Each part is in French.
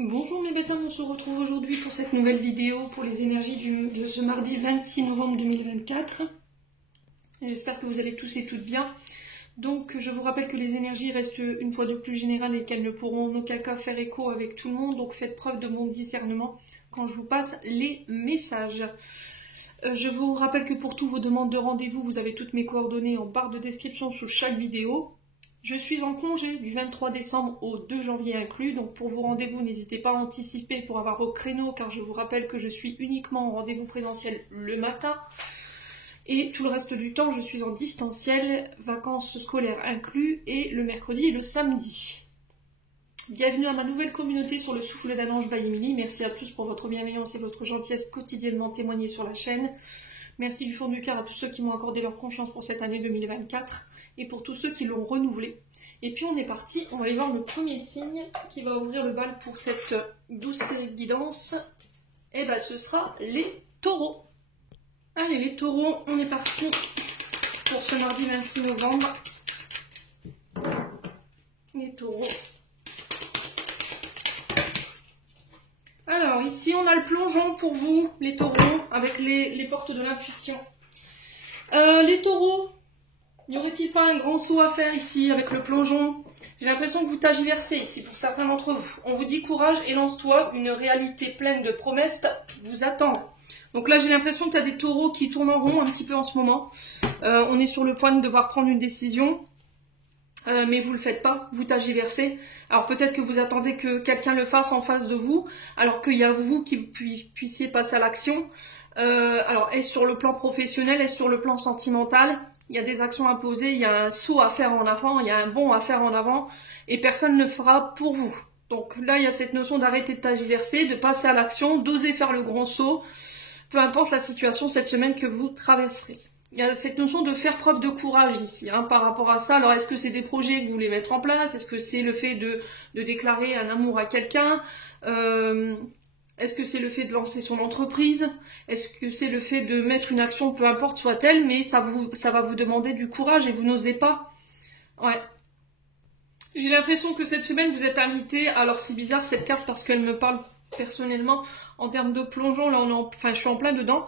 Bonjour mes belles âmes, on se retrouve aujourd'hui pour cette nouvelle vidéo pour les énergies de ce mardi 26 novembre 2024. J'espère que vous allez tous et toutes bien. Donc je vous rappelle que les énergies restent une fois de plus générales et qu'elles ne pourront en aucun cas faire écho avec tout le monde. Donc faites preuve de bon discernement quand je vous passe les messages. Je vous rappelle que pour toutes vos demandes de rendez-vous, vous avez toutes mes coordonnées en barre de description sous chaque vidéo. Je suis en congé du 23 décembre au 2 janvier inclus, donc pour vos rendez-vous, n'hésitez pas à anticiper pour avoir au créneau, car je vous rappelle que je suis uniquement en rendez-vous présentiel le matin. Et tout le reste du temps, je suis en distanciel, vacances scolaires inclus, et le mercredi et le samedi. Bienvenue à ma nouvelle communauté sur le souffle d'un ange by Emily. Merci à tous pour votre bienveillance et votre gentillesse quotidiennement témoignée sur la chaîne. Merci du fond du cœur à tous ceux qui m'ont accordé leur confiance pour cette année 2024 et pour tous ceux qui l'ont renouvelé. Et puis on est parti, on va aller voir le premier signe qui va ouvrir le bal pour cette douce guidance. Et ben ce sera les taureaux. Allez les taureaux, on est parti pour ce mardi 26 novembre. Les taureaux. Alors ici on a le plongeon pour vous, les taureaux, avec les portes de l'intuition. Les taureaux, n'y aurait-il pas un grand saut à faire ici avec le plongeon? J'ai l'impression que vous tergiversez ici pour certains d'entre vous. On vous dit courage et lance-toi, une réalité pleine de promesses vous attend. Donc là j'ai l'impression qu'il y a des taureaux qui tournent en rond un petit peu en ce moment. On est sur le point de devoir prendre une décision. Mais vous ne le faites pas, vous tergiversez. Alors peut-être que vous attendez que quelqu'un le fasse en face de vous, alors qu'il y a vous qui puissiez passer à l'action. Alors est-ce sur le plan professionnel, est-ce sur le plan sentimental? Il y a des actions à poser, il y a un saut à faire en avant, il y a un bond à faire en avant, et personne ne le fera pour vous. Donc là il y a cette notion d'arrêter de tergiverser, de passer à l'action, d'oser faire le grand saut, peu importe la situation cette semaine que vous traverserez. Il y a cette notion de faire preuve de courage ici, par rapport à ça. Alors, est-ce que c'est des projets que vous voulez mettre en place? Est-ce que c'est le fait de déclarer un amour à quelqu'un? Est-ce que c'est le fait de lancer son entreprise? Est-ce que c'est le fait de mettre une action, peu importe soit-elle, mais ça va vous demander du courage et vous n'osez pas? Ouais. J'ai l'impression que cette semaine, vous êtes invité. Alors, c'est bizarre cette carte parce qu'elle me parle personnellement en termes de plongeon. Là, je suis en plein dedans.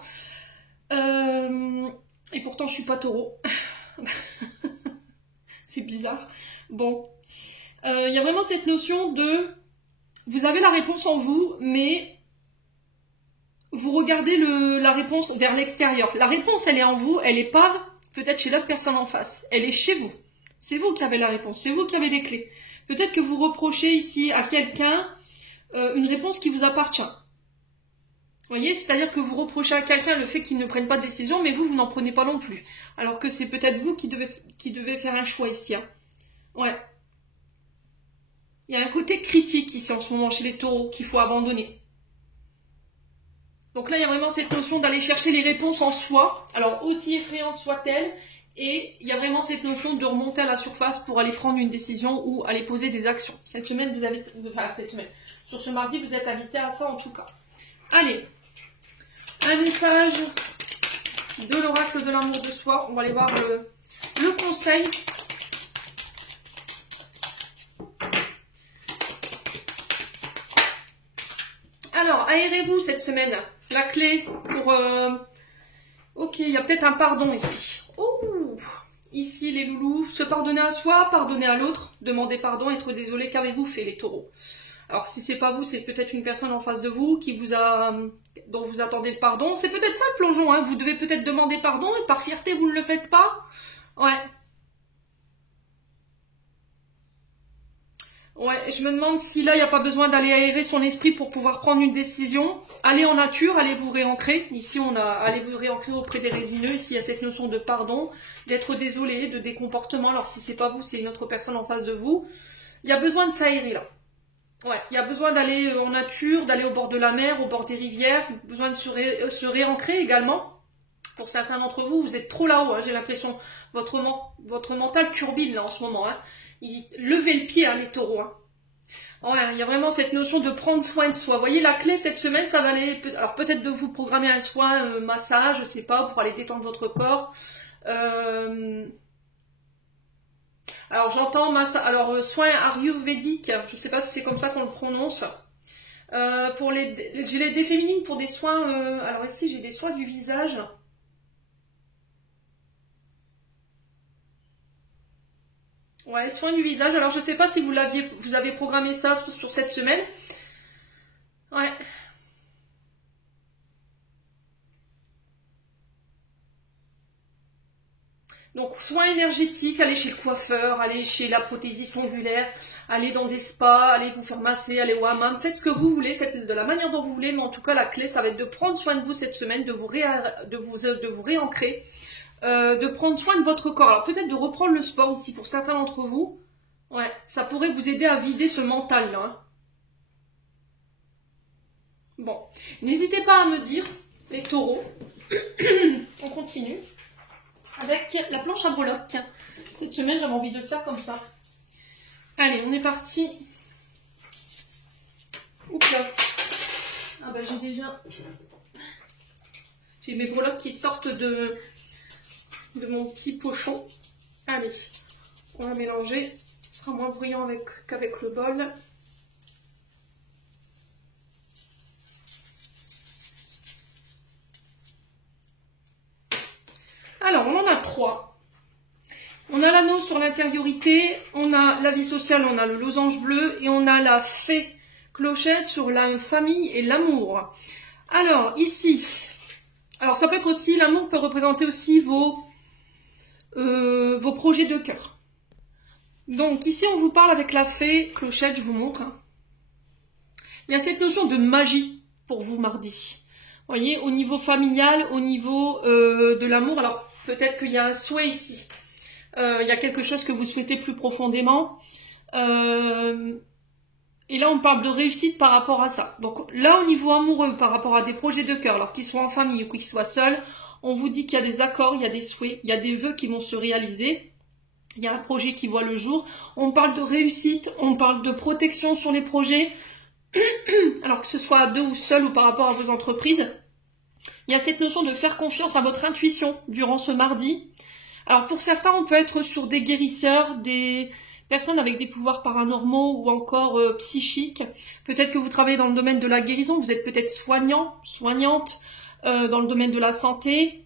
Et pourtant, je suis pas taureau. C'est bizarre. Bon. Il y a vraiment cette notion de... Vous avez la réponse en vous, mais vous regardez la réponse vers l'extérieur. La réponse, elle est en vous, elle n'est pas peut-être chez l'autre personne en face. Elle est chez vous. C'est vous qui avez la réponse, c'est vous qui avez les clés. Peut-être que vous reprochez ici à quelqu'un une réponse qui vous appartient. Vous voyez, c'est-à-dire que vous reprochez à quelqu'un le fait qu'il ne prenne pas de décision, mais vous n'en prenez pas non plus. Alors que c'est peut-être vous qui devez faire un choix ici. Ouais. Il y a un côté critique ici en ce moment chez les taureaux qu'il faut abandonner. Donc là, il y a vraiment cette notion d'aller chercher les réponses en soi, alors aussi effrayante soit-elle, et il y a vraiment cette notion de remonter à la surface pour aller prendre une décision ou aller poser des actions. Cette semaine, sur ce mardi, vous êtes invité à ça en tout cas. Allez. Un message de l'oracle de l'amour de soi. On va aller voir le conseil. Alors, aérez-vous cette semaine. La clé pour... Ok, il y a peut-être un pardon ici. Oh, ici, les loulous. Se pardonner à soi, pardonner à l'autre. Demander pardon, être désolé. Qu'avez-vous fait, les taureaux? Alors, si c'est pas vous, c'est peut-être une personne en face de vous dont vous attendez le pardon. C'est peut-être ça le plongeon, hein. Vous devez peut-être demander pardon et par fierté, vous ne le faites pas. Ouais. Ouais, je me demande si là, il n'y a pas besoin d'aller aérer son esprit pour pouvoir prendre une décision. Allez en nature, allez vous réancrer. Ici, allez vous réancrer auprès des résineux. Ici, il y a cette notion de pardon, d'être désolé, de des comportements. Alors, si c'est pas vous, c'est une autre personne en face de vous. Il y a besoin de s'aérer là. Ouais, il y a besoin d'aller en nature, d'aller au bord de la mer, au bord des rivières, besoin de se réancrer également. Pour certains d'entre vous, vous êtes trop là-haut, hein, j'ai l'impression. Votre mental turbine là en ce moment. Hein. Levez le pied, hein, les taureaux. Hein. Ouais, il y a vraiment cette notion de prendre soin de soi. Vous voyez, la clé cette semaine, ça va aller... Alors peut-être de vous programmer un soin, un massage, je sais pas, pour aller détendre votre corps. Alors j'entends soin ayurvédique, je ne sais pas si c'est comme ça qu'on le prononce. J'ai des féminines pour des soins. Alors ici, j'ai des soins du visage. Ouais, soins du visage. Alors je sais pas si vous avez programmé ça sur cette semaine. Ouais. Donc, soins énergétiques, allez chez le coiffeur, allez chez la prothésiste ongulaire, allez dans des spas, allez vous faire masser, allez au hammam, faites ce que vous voulez, faites de la manière dont vous voulez, mais en tout cas, la clé, ça va être de prendre soin de vous cette semaine, de vous réancrer, de prendre soin de votre corps. Alors, peut-être de reprendre le sport ici pour certains d'entre vous. Ouais, ça pourrait vous aider à vider ce mental-là. Hein. Bon, n'hésitez pas à me dire, les taureaux, on continue. Avec la planche à breloques. Cette semaine, j'avais envie de le faire comme ça. Allez, on est parti. Oups là. Ah bah j'ai mes breloques qui sortent de mon petit pochon. Allez, on va mélanger. Ce sera moins bruyant qu'avec le bol. Alors, on en a 3. On a l'anneau sur l'intériorité, on a la vie sociale, on a le losange bleu et on a la fée clochette sur la famille et l'amour. Alors, ici, alors ça peut être aussi, l'amour peut représenter aussi vos projets de cœur. Donc, ici, on vous parle avec la fée clochette, je vous montre. Il y a cette notion de magie pour vous mardi. Vous voyez, au niveau familial, au niveau de l'amour, alors peut-être qu'il y a un souhait ici. Il y a quelque chose que vous souhaitez plus profondément. Et là, on parle de réussite par rapport à ça. Donc là, au niveau amoureux, par rapport à des projets de cœur, alors qu'ils soient en famille ou qu'ils soient seuls, on vous dit qu'il y a des accords, il y a des souhaits, il y a des vœux qui vont se réaliser. Il y a un projet qui voit le jour. On parle de réussite, on parle de protection sur les projets. Alors que ce soit à deux ou seul ou par rapport à vos entreprises. Il y a cette notion de faire confiance à votre intuition durant ce mardi. Alors pour certains, on peut être sur des guérisseurs, des personnes avec des pouvoirs paranormaux ou encore psychiques. Peut-être que vous travaillez dans le domaine de la guérison, vous êtes peut-être soignant, soignante, dans le domaine de la santé.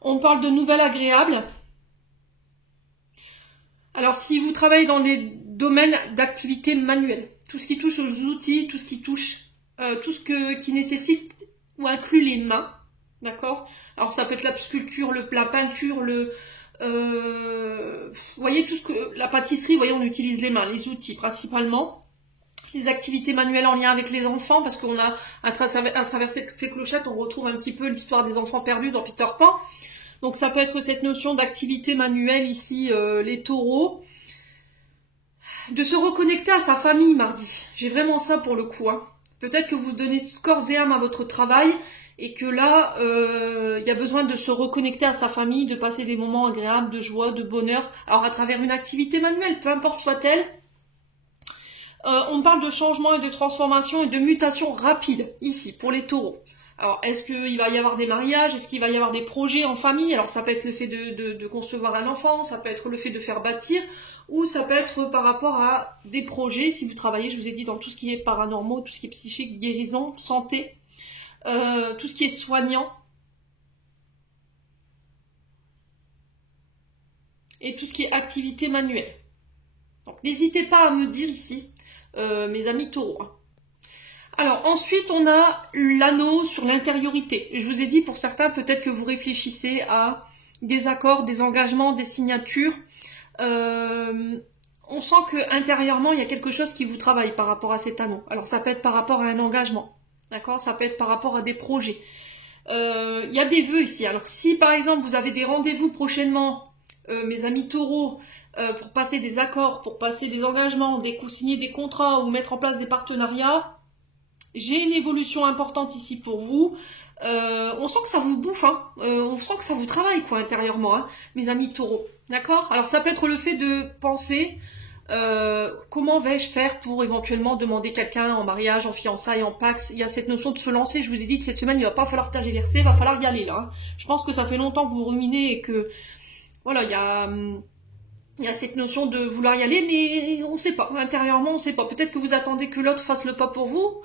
On parle de nouvelles agréables. Alors si vous travaillez dans des domaines d'activité manuelle, tout ce qui touche aux outils, tout ce qui touche, qui nécessite ou inclut les mains, d'accord? Alors ça peut être la sculpture, la peinture, vous voyez tout la pâtisserie, vous voyez on utilise les mains, les outils principalement. Les activités manuelles en lien avec les enfants, parce qu'on a à travers cette fée clochette, on retrouve un petit peu l'histoire des enfants perdus dans Peter Pan. Donc ça peut être cette notion d'activité manuelle ici, les taureaux. De se reconnecter à sa famille mardi. J'ai vraiment ça pour le coup. Hein. Peut-être que vous donnez corps et âme à votre travail et que là, il y a besoin de se reconnecter à sa famille, de passer des moments agréables, de joie, de bonheur. Alors à travers une activité manuelle, peu importe soit-elle. On parle de changement et de transformation et de mutation rapide ici pour les taureaux. Alors, est-ce qu'il va y avoir des mariages? Est-ce qu'il va y avoir des projets en famille? Alors, ça peut être le fait de concevoir un enfant, ça peut être le fait de faire bâtir, ou ça peut être par rapport à des projets, si vous travaillez, je vous ai dit, dans tout ce qui est paranormal, tout ce qui est psychique, guérison, santé, tout ce qui est soignant, et tout ce qui est activité manuelle. Donc, n'hésitez pas à me dire ici, mes amis taureaux. Alors ensuite on a l'anneau sur l'intériorité. Je vous ai dit pour certains peut-être que vous réfléchissez à des accords, des engagements, des signatures. On sent que intérieurement il y a quelque chose qui vous travaille par rapport à cet anneau. Alors ça peut être par rapport à un engagement, d'accord? Ça peut être par rapport à des projets. Il y a des vœux ici. Alors si par exemple vous avez des rendez-vous prochainement, mes amis taureaux, pour passer des accords, pour passer des engagements, signer des contrats ou mettre en place des partenariats, j'ai une évolution importante ici pour vous. On sent que ça vous bouffe, hein. On sent que ça vous travaille quoi intérieurement, hein, mes amis taureaux. D'accord? Alors ça peut être le fait de penser comment vais-je faire pour éventuellement demander quelqu'un en mariage, en fiançailles, en pax. Il y a cette notion de se lancer. Je vous ai dit que cette semaine, il va pas falloir tergiverser, il va falloir y aller là. Hein. Je pense que ça fait longtemps que vous ruminez et que voilà, il y a Il y a cette notion de vouloir y aller, mais on ne sait pas. Intérieurement, on ne sait pas. Peut-être que vous attendez que l'autre fasse le pas pour vous.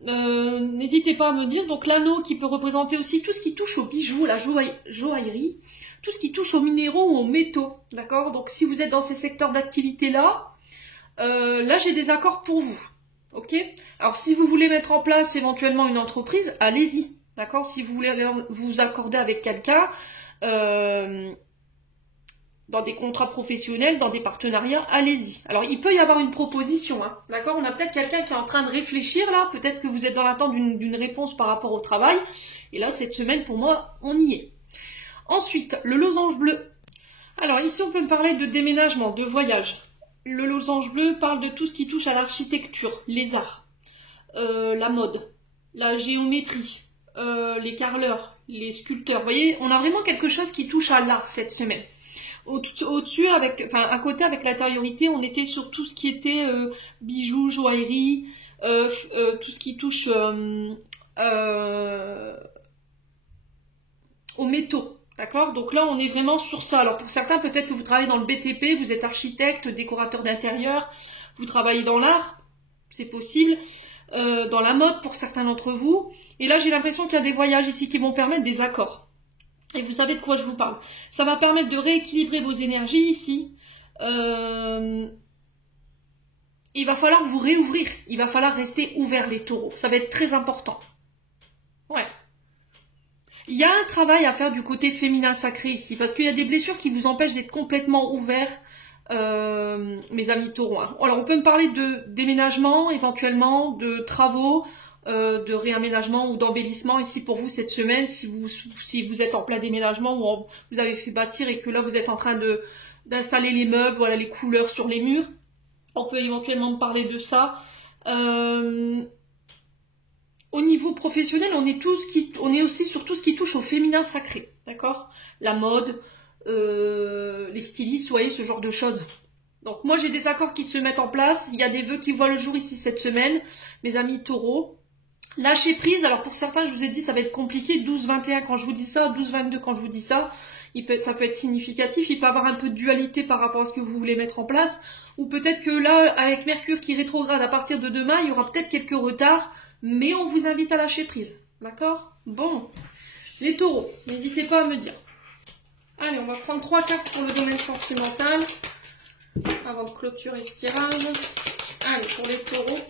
N'hésitez pas à me dire. Donc l'anneau qui peut représenter aussi tout ce qui touche aux bijoux, la joaillerie, tout ce qui touche aux minéraux ou aux métaux. D'accord? Donc si vous êtes dans ces secteurs d'activité-là, là j'ai des accords pour vous. Ok? Alors si vous voulez mettre en place éventuellement une entreprise, allez-y. D'accord? Si vous voulez vous accorder avec quelqu'un, dans des contrats professionnels, dans des partenariats, allez-y. Alors, il peut y avoir une proposition, hein, d'accord? On a peut-être quelqu'un qui est en train de réfléchir, là. Peut-être que vous êtes dans l'attente d'une réponse par rapport au travail. Et là, cette semaine, pour moi, on y est. Ensuite, le losange bleu. Alors, ici, on peut me parler de déménagement, de voyage. Le losange bleu parle de tout ce qui touche à l'architecture, les arts, la mode, la géométrie, les carreleurs, les sculpteurs. Vous voyez, on a vraiment quelque chose qui touche à l'art cette semaine. Au-dessus, à côté avec l'intériorité, on était sur tout ce qui était bijoux, joaillerie, tout ce qui touche aux métaux. D'accord? Donc là, on est vraiment sur ça. Alors pour certains, peut-être que vous travaillez dans le BTP, vous êtes architecte, décorateur d'intérieur, vous travaillez dans l'art, c'est possible, dans la mode pour certains d'entre vous. Et là, j'ai l'impression qu'il y a des voyages ici qui vont permettre des accords. Et vous savez de quoi je vous parle. Ça va permettre de rééquilibrer vos énergies ici. Il va falloir vous réouvrir. Il va falloir rester ouvert, les taureaux. Ça va être très important. Ouais. Il y a un travail à faire du côté féminin sacré ici. Parce qu'il y a des blessures qui vous empêchent d'être complètement ouverts, mes amis taureaux. Hein. Alors, on peut me parler de déménagement, éventuellement, de travaux, de réaménagement ou d'embellissement ici pour vous cette semaine, si vous êtes en plein déménagement ou vous avez fait bâtir et que là vous êtes en train d'installer les meubles, voilà, les couleurs sur les murs. On peut éventuellement me parler de ça. Au niveau professionnel, on est aussi sur tout ce qui touche au féminin sacré, d'accord? La mode, les stylistes, vous voyez, ce genre de choses. Donc moi j'ai des accords qui se mettent en place, il y a des vœux qui voient le jour ici cette semaine, mes amis taureaux. Lâcher prise, alors pour certains, je vous ai dit, ça va être compliqué, 12-21 quand je vous dis ça, 12-22 quand je vous dis ça, ça peut être significatif, il peut y avoir un peu de dualité par rapport à ce que vous voulez mettre en place, ou peut-être que là, avec Mercure qui rétrograde à partir de demain, il y aura peut-être quelques retards, mais on vous invite à lâcher prise, d'accord? Bon, les taureaux, n'hésitez pas à me dire. Allez, on va prendre 3 cartes pour le domaine sentimental, avant de clôturer ce tirage. Allez, pour les taureaux.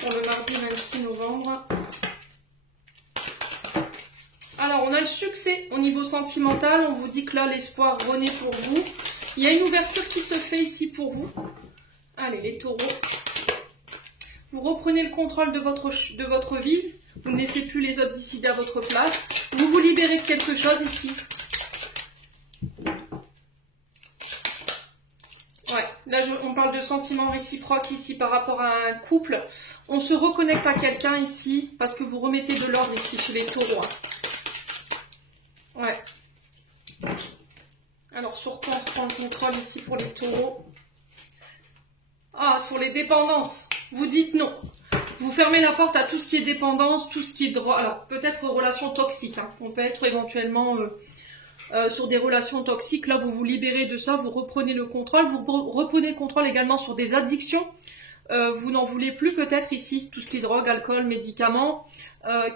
Pour le mardi 26 novembre. Alors, on a le succès au niveau sentimental. On vous dit que là, l'espoir renaît pour vous. Il y a une ouverture qui se fait ici pour vous. Allez, les taureaux. Vous reprenez le contrôle de votre vie. Vous ne laissez plus les autres décider à votre place. Vous vous libérez de quelque chose ici. Ouais, là on parle de sentiments réciproques ici par rapport à un couple. On se reconnecte à quelqu'un ici parce que vous remettez de l'ordre ici chez les taureaux. Ouais. Alors sur quoi on reprend le contrôle ici pour les taureaux? Ah, sur les dépendances. Vous dites non. Vous fermez la porte à tout ce qui est dépendance, tout ce qui est droit. Alors peut-être relations toxiques. Hein. On peut être éventuellement... sur des relations toxiques, là vous vous libérez de ça, vous reprenez le contrôle, vous reprenez le contrôle également sur des addictions, vous n'en voulez plus peut-être ici, tout ce qui est drogue, alcool, médicaments,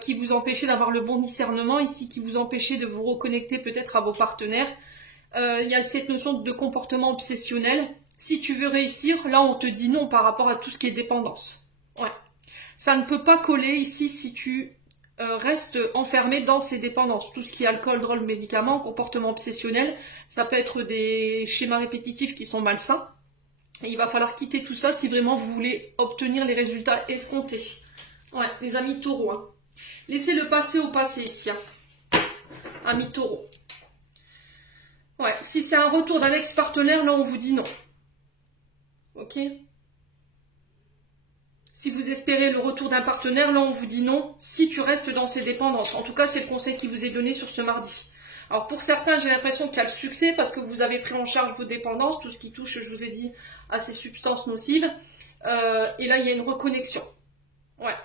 qui vous empêchaient d'avoir le bon discernement ici, qui vous empêchaient de vous reconnecter peut-être à vos partenaires. Il y a cette notion de comportement obsessionnel. Si tu veux réussir, là on te dit non par rapport à tout ce qui est dépendance. Ouais. Ça ne peut pas coller ici si tu... reste enfermé dans ses dépendances. Tout ce qui est alcool, drogue, médicaments, comportement obsessionnel, ça peut être des schémas répétitifs qui sont malsains. Et il va falloir quitter tout ça si vraiment vous voulez obtenir les résultats escomptés. Ouais, les amis taureaux. Hein. Laissez le passé au passé ici. Hein. Amis taureaux. Ouais, si c'est un retour d'un ex-partenaire, là on vous dit non. Ok ? Si vous espérez le retour d'un partenaire, là on vous dit non, si tu restes dans ces dépendances. En tout cas, c'est le conseil qui vous est donné sur ce mardi. Alors pour certains, j'ai l'impression qu'il y a le succès parce que vous avez pris en charge vos dépendances, tout ce qui touche, je vous ai dit, à ces substances nocives. Et là, il y a une reconnexion. Ouais.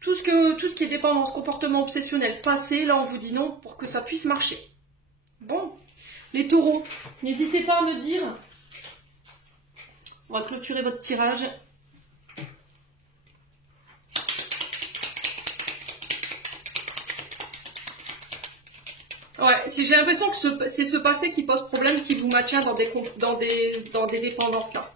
Tout ce qui est dépendance, comportement obsessionnel, passé, là on vous dit non pour que ça puisse marcher. Bon, les taureaux, n'hésitez pas à me dire. On va clôturer votre tirage. Ouais, si j'ai l'impression que c'est ce passé qui pose problème, qui vous maintient dans des dépendances là.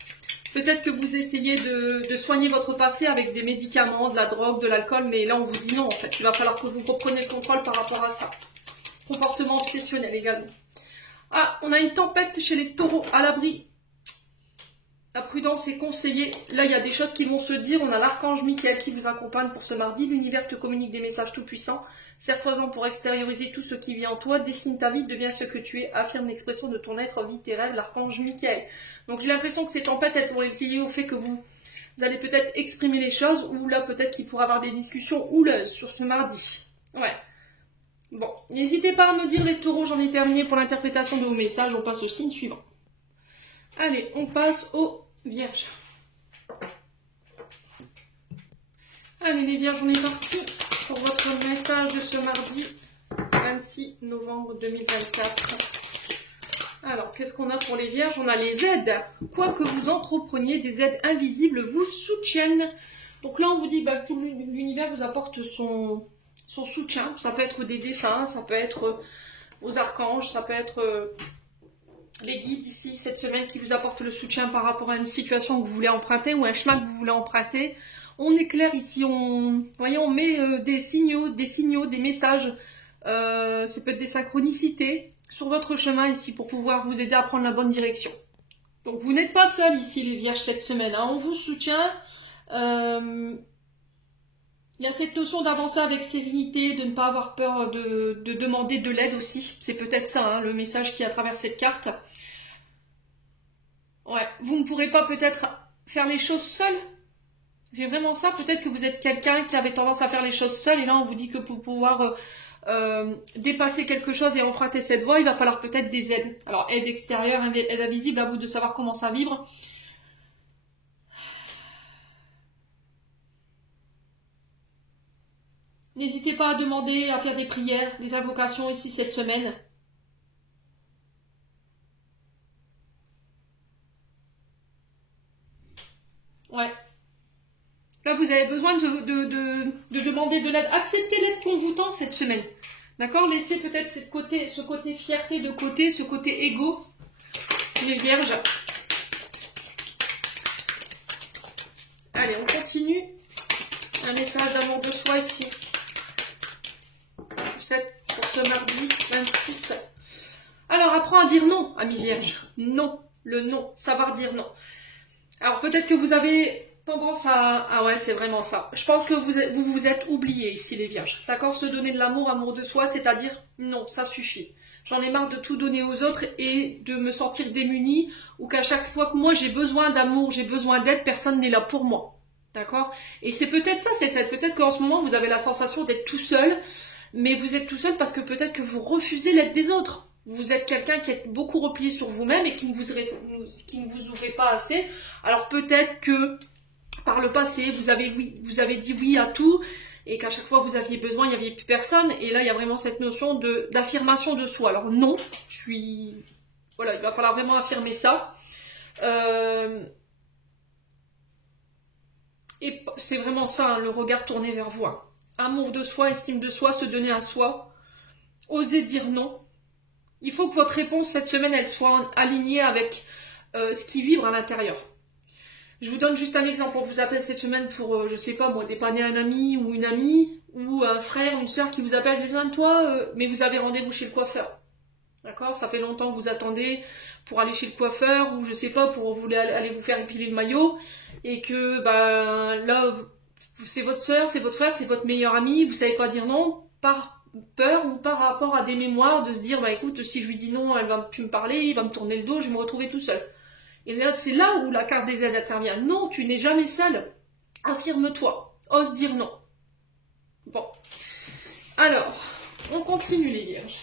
Peut-être que vous essayez de soigner votre passé avec des médicaments, de la drogue, de l'alcool, mais là on vous dit non en fait. Il va falloir que vous repreniez le contrôle par rapport à ça. Comportement obsessionnel également. Ah, on a une tempête chez les taureaux, à l'abri. La prudence est conseillée. Là, il y a des choses qui vont se dire. On a l'archange Michael qui vous accompagne pour ce mardi. L'univers te communique des messages tout-puissants. Serre-toi-en pour extérioriser tout ce qui vient en toi. Dessine ta vie, deviens ce que tu es. Affirme l'expression de ton être, vis tes rêves, l'archange Michael. Donc, j'ai l'impression que ces tempêtes, elles vont être liées au fait que vous allez peut-être exprimer les choses. Ou là, peut-être qu'il pourra y avoir des discussions houleuses sur ce mardi. Ouais. Bon, n'hésitez pas à me dire les taureaux. J'en ai terminé pour l'interprétation de vos messages. On passe au signe suivant. Allez, on passe aux Vierges. Allez les Vierges, on est parti pour votre message de ce mardi 26 novembre 2024. Alors, qu'est-ce qu'on a pour les Vierges? On a les aides. Quoi que vous entrepreniez, des aides invisibles vous soutiennent. Donc là, on vous dit que tout l'univers vous apporte son soutien. Ça peut être des défunts, ça peut être aux archanges, ça peut être les guides ici cette semaine qui vous apportent le soutien par rapport à une situation que vous voulez emprunter ou un chemin que vous voulez emprunter. On éclaire ici, on met des signaux, des messages, ça peut être des synchronicités sur votre chemin ici pour pouvoir vous aider à prendre la bonne direction. Donc vous n'êtes pas seul ici les Vierges cette semaine, hein. On vous soutient. Il y a cette notion d'avancer avec sérénité, de ne pas avoir peur de demander de l'aide aussi. C'est peut-être ça, hein, le message qui est à travers cette carte. Ouais, vous ne pourrez pas peut-être faire les choses seul. J'ai vraiment ça. Peut-être que vous êtes quelqu'un qui avait tendance à faire les choses seul. Et là, on vous dit que pour pouvoir dépasser quelque chose et emprunter cette voie, il va falloir peut-être des aides. Alors, aide extérieure, aide invisible, à vous de savoir comment ça vibre. N'hésitez pas à demander, à faire des prières, des invocations ici cette semaine. Ouais. Là, vous avez besoin de demander de l'aide. Acceptez l'aide qu'on vous tend cette semaine. D'accord? Laissez peut-être ce côté fierté de côté, ce côté égo, les Vierges. Allez, on continue. Un message d'amour de soi ici. Pour ce mardi 26. Alors, apprends à dire non, amis Vierges. Non, le non, savoir dire non. Alors, peut-être que vous avez tendance à... Ah ouais, c'est vraiment ça. Je pense que vous vous êtes oubliés ici, les Vierges. D'accord? Se donner de l'amour, amour de soi, c'est-à-dire, non, ça suffit. J'en ai marre de tout donner aux autres et de me sentir démunie ou qu'à chaque fois que moi j'ai besoin d'amour, j'ai besoin d'aide, personne n'est là pour moi. D'accord? Et c'est peut-être ça, cette aide. Peut-être qu'en ce moment, vous avez la sensation d'être tout seul, mais vous êtes tout seul parce que peut-être que vous refusez l'aide des autres. Vous êtes quelqu'un qui est beaucoup replié sur vous-même et qui ne vous ouvrez pas assez. Alors peut-être que par le passé, vous avez dit oui à tout et qu'à chaque fois vous aviez besoin, il n'y avait plus personne. Et là, il y a vraiment cette notion d'affirmation de soi. Alors non, voilà, il va falloir vraiment affirmer ça. Et c'est vraiment ça, hein, le regard tourné vers vous. Hein. Amour de soi, estime de soi, se donner à soi. Oser dire non. Il faut que votre réponse cette semaine, elle soit alignée avec ce qui vibre à l'intérieur. Je vous donne juste un exemple. On vous appelle cette semaine pour, je sais pas moi, dépanner un ami ou une amie, ou un frère, une soeur qui vous appelle, j'ai besoin de toi, mais vous avez rendez-vous chez le coiffeur. D'accord? Ça fait longtemps que vous attendez pour aller chez le coiffeur, ou je sais pas, pour vous aller vous faire épiler le maillot, et que là, c'est votre soeur, c'est votre frère, c'est votre meilleur ami, vous savez pas dire non, par peur ou par rapport à des mémoires, de se dire, écoute, si je lui dis non, elle va plus me parler, il va me tourner le dos, je vais me retrouver tout seul. Et là, c'est là où la carte des aides intervient. Non, tu n'es jamais seul. Affirme-toi. Ose dire non. Bon. Alors, on continue les Vierges.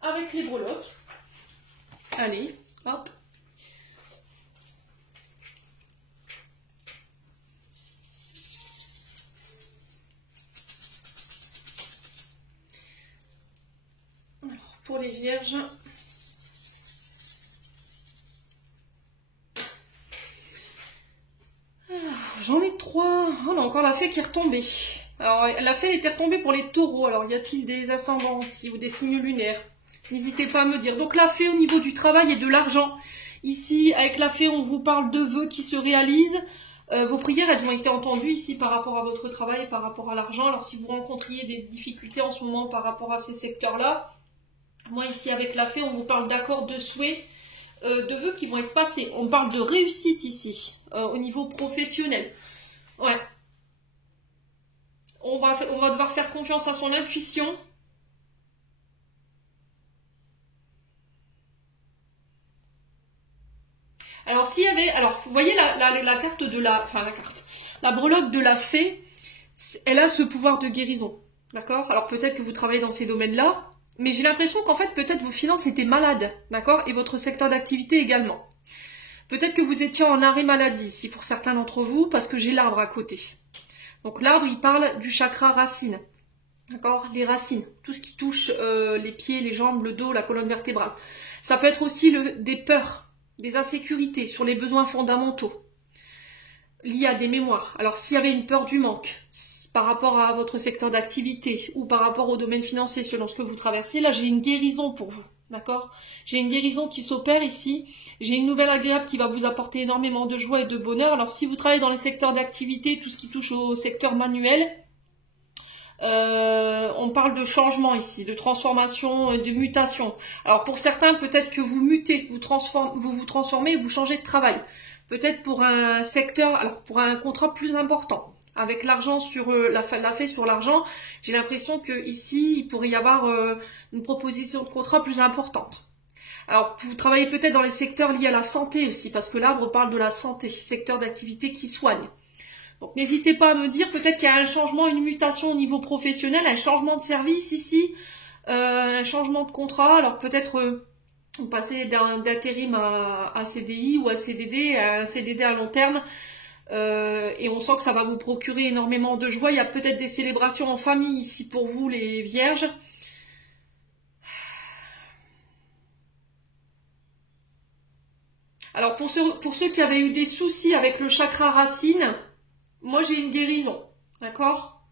Avec les breloques. Allez, hop. pour les vierges. J'en ai 3. On a encore la fée qui est retombée. Alors, la fée était retombée pour les taureaux. Alors, y a-t-il des ascendants ici ou des signes lunaires? N'hésitez pas à me dire. Donc, la fée au niveau du travail et de l'argent. Ici, avec la fée, on vous parle de vœux qui se réalisent. Vos prières, elles ont été entendues ici par rapport à votre travail et par rapport à l'argent. Alors, si vous rencontriez des difficultés en ce moment par rapport à ces secteurs-là, moi, ici, avec la fée, on vous parle d'accords de souhaits, de vœux qui vont être passés. On parle de réussite ici, au niveau professionnel. Ouais. On va devoir faire confiance à son intuition. Alors, s'il y avait... Alors, vous voyez la carte de la... Enfin, la carte. La breloque de la fée, elle a ce pouvoir de guérison. D'accord? Alors, peut-être que vous travaillez dans ces domaines-là, mais j'ai l'impression qu'en fait, peut-être vos finances étaient malades. D'accord? Et votre secteur d'activité également. Peut-être que vous étiez en arrêt maladie, si pour certains d'entre vous, parce que j'ai l'arbre à côté. Donc, l'arbre, il parle du chakra racine. D'accord? Les racines. Tout ce qui touche les pieds, les jambes, le dos, la colonne vertébrale. Ça peut être aussi des peurs, des insécurités sur les besoins fondamentaux liés à des mémoires. Alors, s'il y avait une peur du manque par rapport à votre secteur d'activité ou par rapport au domaine financier selon ce que vous traversez, là, j'ai une guérison pour vous. D'accord? J'ai une guérison qui s'opère ici. J'ai une nouvelle agréable qui va vous apporter énormément de joie et de bonheur. Alors, si vous travaillez dans les secteurs d'activité, tout ce qui touche au secteur manuel, on parle de changement ici, de transformation, de mutation. Alors pour certains, peut-être que vous mutez, vous vous transformez, vous changez de travail. Peut-être pour un secteur, alors pour un contrat plus important. Avec l'argent sur la fée sur l'argent, j'ai l'impression que ici, il pourrait y avoir une proposition de contrat plus importante. Alors vous travaillez peut-être dans les secteurs liés à la santé aussi, parce que l'arbre parle de la santé, secteur d'activité qui soigne. Donc n'hésitez pas à me dire, peut-être qu'il y a un changement, une mutation au niveau professionnel, un changement de service ici, un changement de contrat. Alors peut-être vous passez d'intérim à CDI ou à CDD, à un CDD à long terme. Et on sent que ça va vous procurer énormément de joie. Il y a peut-être des célébrations en famille ici pour vous les vierges. Alors pour ceux qui avaient eu des soucis avec le chakra racine, moi, j'ai une guérison, d'accord?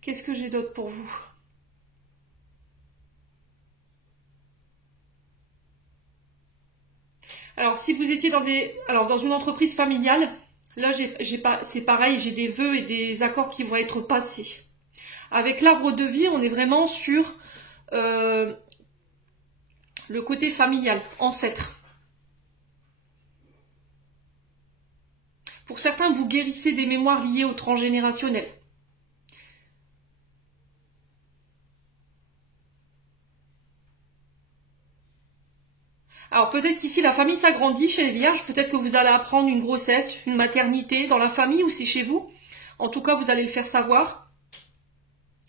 Qu'est-ce que j'ai d'autre pour vous? Alors, si vous étiez dans une entreprise familiale, là, c'est pareil, j'ai des vœux et des accords qui vont être passés. Avec l'arbre de vie, on est vraiment sur le côté familial, ancêtre. Pour certains, vous guérissez des mémoires liées au transgénérationnel. Alors peut-être qu'ici la famille s'agrandit chez les vierges, peut-être que vous allez apprendre une grossesse, une maternité dans la famille ou c'est chez vous. En tout cas, vous allez le faire savoir.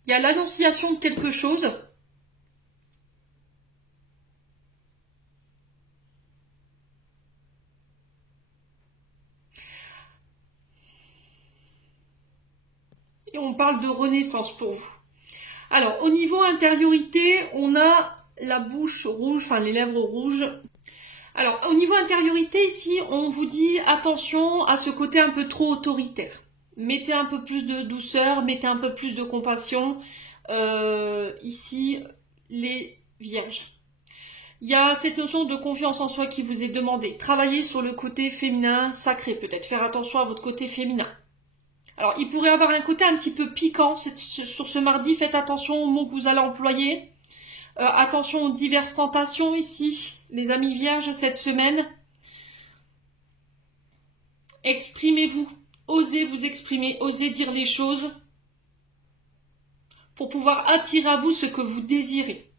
Il y a l'annonciation de quelque chose. Et on parle de renaissance pour vous. Alors, au niveau intériorité, on a la bouche rouge, enfin les lèvres rouges. Alors, au niveau intériorité, ici, on vous dit attention à ce côté un peu trop autoritaire. Mettez un peu plus de douceur, mettez un peu plus de compassion. Ici, les vierges. Il y a cette notion de confiance en soi qui vous est demandée. Travaillez sur le côté féminin sacré, peut-être. Faire attention à votre côté féminin. Alors, il pourrait y avoir un côté un petit peu piquant sur ce mardi. Faites attention aux mots que vous allez employer. Attention aux diverses tentations ici, les amis vierges, cette semaine. Exprimez-vous. Osez vous exprimer. Osez dire les choses pour pouvoir attirer à vous ce que vous désirez.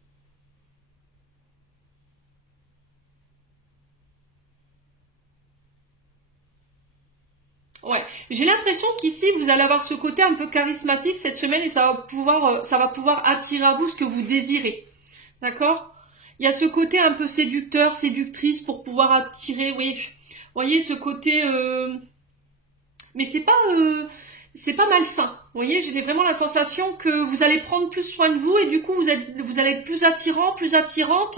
Ouais, j'ai l'impression qu'ici vous allez avoir ce côté un peu charismatique cette semaine et ça va pouvoir attirer à vous ce que vous désirez. D'accord? Il y a ce côté un peu séducteur, séductrice pour pouvoir attirer, oui. Vous voyez ce côté... Mais c'est pas malsain. Vous voyez, j'ai vraiment la sensation que vous allez prendre plus soin de vous et du coup, vous allez être plus attirant, plus attirante.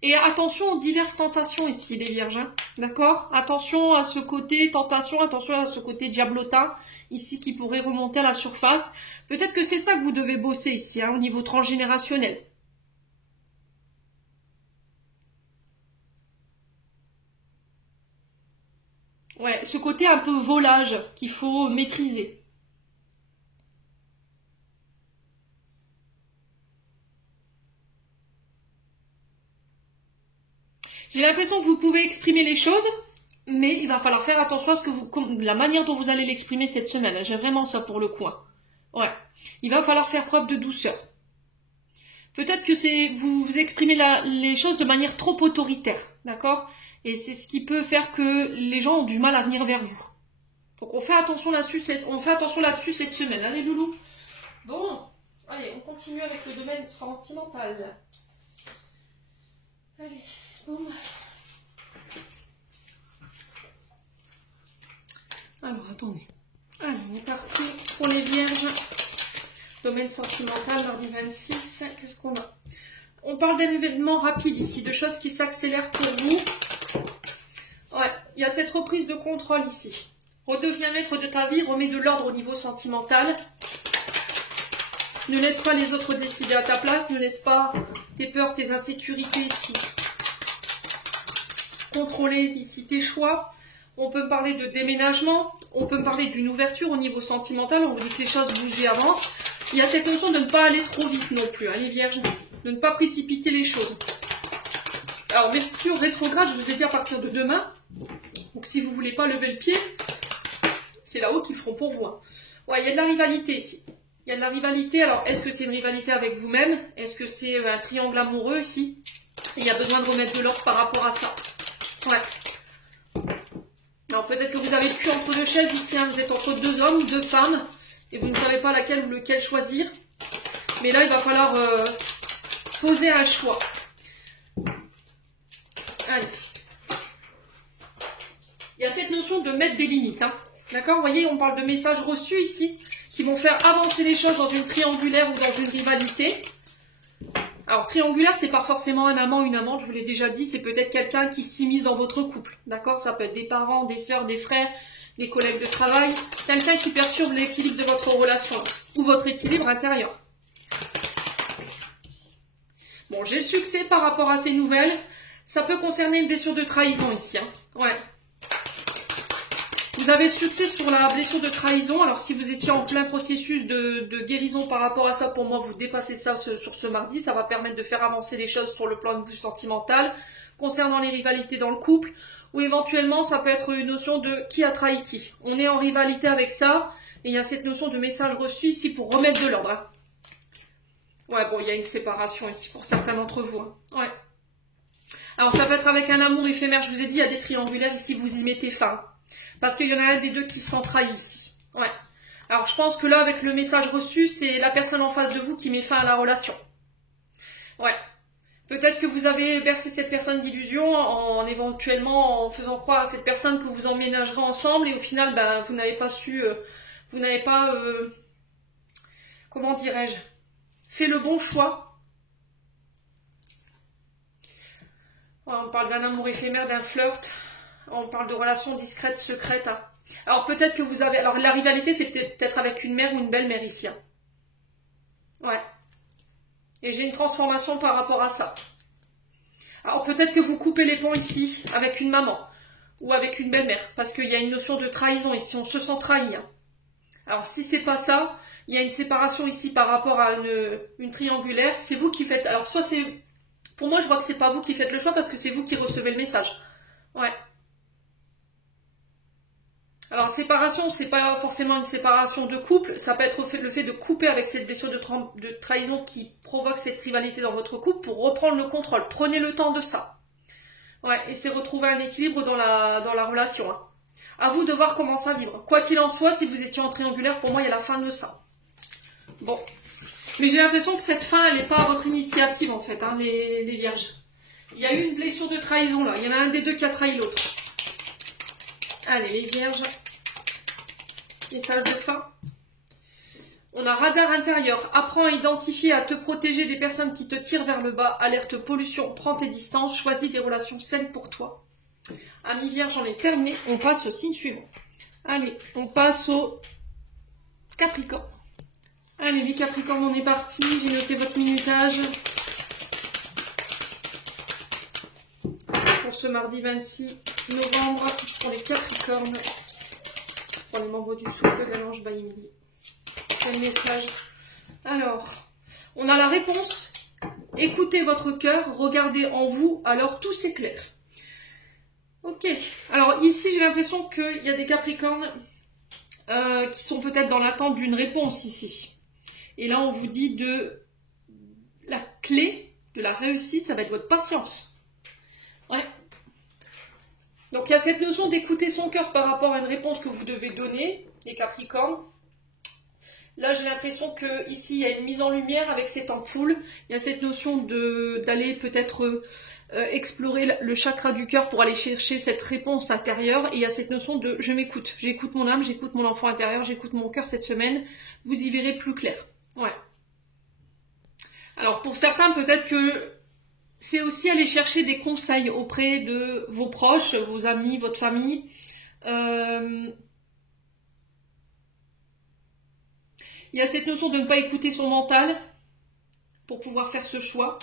Et attention aux diverses tentations ici, les vierges. Hein. D'accord? Attention à ce côté tentation, attention à ce côté diablotin, ici, qui pourrait remonter à la surface. Peut-être que c'est ça que vous devez bosser ici, hein, au niveau transgénérationnel. Ouais, ce côté un peu volage qu'il faut maîtriser. J'ai l'impression que vous pouvez exprimer les choses, mais il va falloir faire attention à ce que la manière dont vous allez l'exprimer cette semaine. J'ai vraiment ça pour le coup. Ouais. Il va falloir faire preuve de douceur. Peut-être que vous exprimez les choses de manière trop autoritaire, d'accord? Et c'est ce qui peut faire que les gens ont du mal à venir vers vous. Donc on fait attention là-dessus cette semaine. Allez loulou. Bon, allez, on continue avec le domaine sentimental. Allez, boum. Alors, attendez. Allez, on est parti pour les vierges. Domaine sentimental, mardi 26. Qu'est-ce qu'on a? On parle d'un événement rapide ici, de choses qui s'accélèrent pour vous. Ouais, il y a cette reprise de contrôle ici. Redeviens maître de ta vie, remets de l'ordre au niveau sentimental. Ne laisse pas les autres décider à ta place, ne laisse pas tes peurs, tes insécurités ici. Contrôler ici tes choix. On peut parler de déménagement, on peut parler d'une ouverture au niveau sentimental, on vous dit que les choses bougent et avancent. Il y a cette notion de ne pas aller trop vite non plus, hein, les vierges, de ne pas précipiter les choses. Alors, Mercure rétrograde, je vous ai dit à partir de demain, donc si vous ne voulez pas lever le pied, c'est là-haut qu'ils feront pour vous. Hein. Ouais, il y a de la rivalité ici. Il y a de la rivalité, alors est-ce que c'est une rivalité avec vous-même? Est-ce que c'est un triangle amoureux ici? Et il y a besoin de remettre de l'ordre par rapport à ça. Ouais. Alors peut-être que vous avez le cul entre deux chaises ici, hein. Vous êtes entre deux hommes ou deux femmes, et vous ne savez pas laquelle ou lequel choisir. Mais là, il va falloir poser un choix. Allez. Il y a cette notion de mettre des limites. Hein. D'accord? Vous voyez, on parle de messages reçus ici, qui vont faire avancer les choses dans une triangulaire ou dans une rivalité. Alors, triangulaire, c'est pas forcément un amant, une amante, je vous l'ai déjà dit, c'est peut-être quelqu'un qui s'immisce dans votre couple, d'accord? Ça peut être des parents, des sœurs, des frères, des collègues de travail, quelqu'un qui perturbe l'équilibre de votre relation, ou votre équilibre intérieur. Bon, j'ai le succès par rapport à ces nouvelles, ça peut concerner une blessure de trahison ici, hein. Ouais. Vous avez le succès sur la blessure de trahison. Alors, si vous étiez en plein processus de guérison par rapport à ça, pour moi, vous dépassez ça sur ce mardi. Ça va permettre de faire avancer les choses sur le plan de vue sentimental. Concernant les rivalités dans le couple, ou éventuellement, ça peut être une notion de qui a trahi qui. On est en rivalité avec ça, et il y a cette notion de message reçu ici pour remettre de l'ordre. Hein. Ouais, bon, il y a une séparation ici pour certains d'entre vous. Hein. Ouais. Alors, ça peut être avec un amour éphémère. Je vous ai dit, il y a des triangulaires ici, vous y mettez fin. Parce qu'il y en a un des deux qui se sent trahi ici. Ouais. Alors, je pense que là, avec le message reçu, c'est la personne en face de vous qui met fin à la relation. Ouais. Peut-être que vous avez bercé cette personne d'illusion éventuellement en faisant croire à cette personne que vous emménagerez ensemble et au final, ben, vous n'avez pas su, comment dirais-je, fait le bon choix. Ouais, on parle d'un amour éphémère, d'un flirt. On parle de relations discrètes, secrètes. Hein. Alors peut-être que vous avez... Alors la rivalité, c'est peut-être avec une mère ou une belle-mère ici. Hein. Ouais. Et j'ai une transformation par rapport à ça. Alors peut-être que vous coupez les ponts ici, avec une maman. Ou avec une belle-mère. Parce qu'il y a une notion de trahison ici. On se sent trahi. Hein. Alors si c'est pas ça, il y a une séparation ici par rapport à une triangulaire. C'est vous qui faites... Alors soit c'est... Pour moi, je vois que c'est pas vous qui faites le choix parce que c'est vous qui recevez le message. Ouais. Alors, séparation, c'est pas forcément une séparation de couple, ça peut être le fait de couper avec cette blessure de trahison qui provoque cette rivalité dans votre couple pour reprendre le contrôle. Prenez le temps de ça. Ouais, et c'est retrouver un équilibre dans la relation. Hein. À vous de voir comment ça vibre. Quoi qu'il en soit, si vous étiez en triangulaire, pour moi, il y a la fin de ça. Bon. Mais j'ai l'impression que cette fin, elle n'est pas à votre initiative, en fait, hein, les vierges. Il y a eu une blessure de trahison, là. Il y en a un des deux qui a trahi l'autre. Allez, les vierges. Message de fin. On a radar intérieur. Apprends à identifier, à te protéger des personnes qui te tirent vers le bas. Alerte pollution, prends tes distances. Choisis des relations saines pour toi. Amis vierges, j'en ai terminé. On passe au signe suivant. Allez, on passe au Capricorne. Allez, les Capricornes, on est parti. J'ai noté votre minutage. Pour ce mardi 26 novembre, pour les Capricornes. Pour les membres du souffle de l'ange by Emily. Quel message? Alors, on a la réponse. Écoutez votre cœur, regardez en vous, alors tout s'éclaire. Ok, alors ici j'ai l'impression qu'il y a des Capricornes qui sont peut-être dans l'attente d'une réponse ici. Et là on vous dit de la clé de la réussite, ça va être votre patience. Ouais. Donc il y a cette notion d'écouter son cœur par rapport à une réponse que vous devez donner, les Capricornes. Là, j'ai l'impression que ici il y a une mise en lumière avec cette ampoule. Il y a cette notion d'aller peut-être explorer le chakra du cœur pour aller chercher cette réponse intérieure. Et il y a cette notion de je m'écoute. J'écoute mon âme, j'écoute mon enfant intérieur, j'écoute mon cœur cette semaine. Vous y verrez plus clair. Ouais. Alors, pour certains, peut-être que c'est aussi aller chercher des conseils auprès de vos proches, vos amis, votre famille. Il y a cette notion de ne pas écouter son mental pour pouvoir faire ce choix.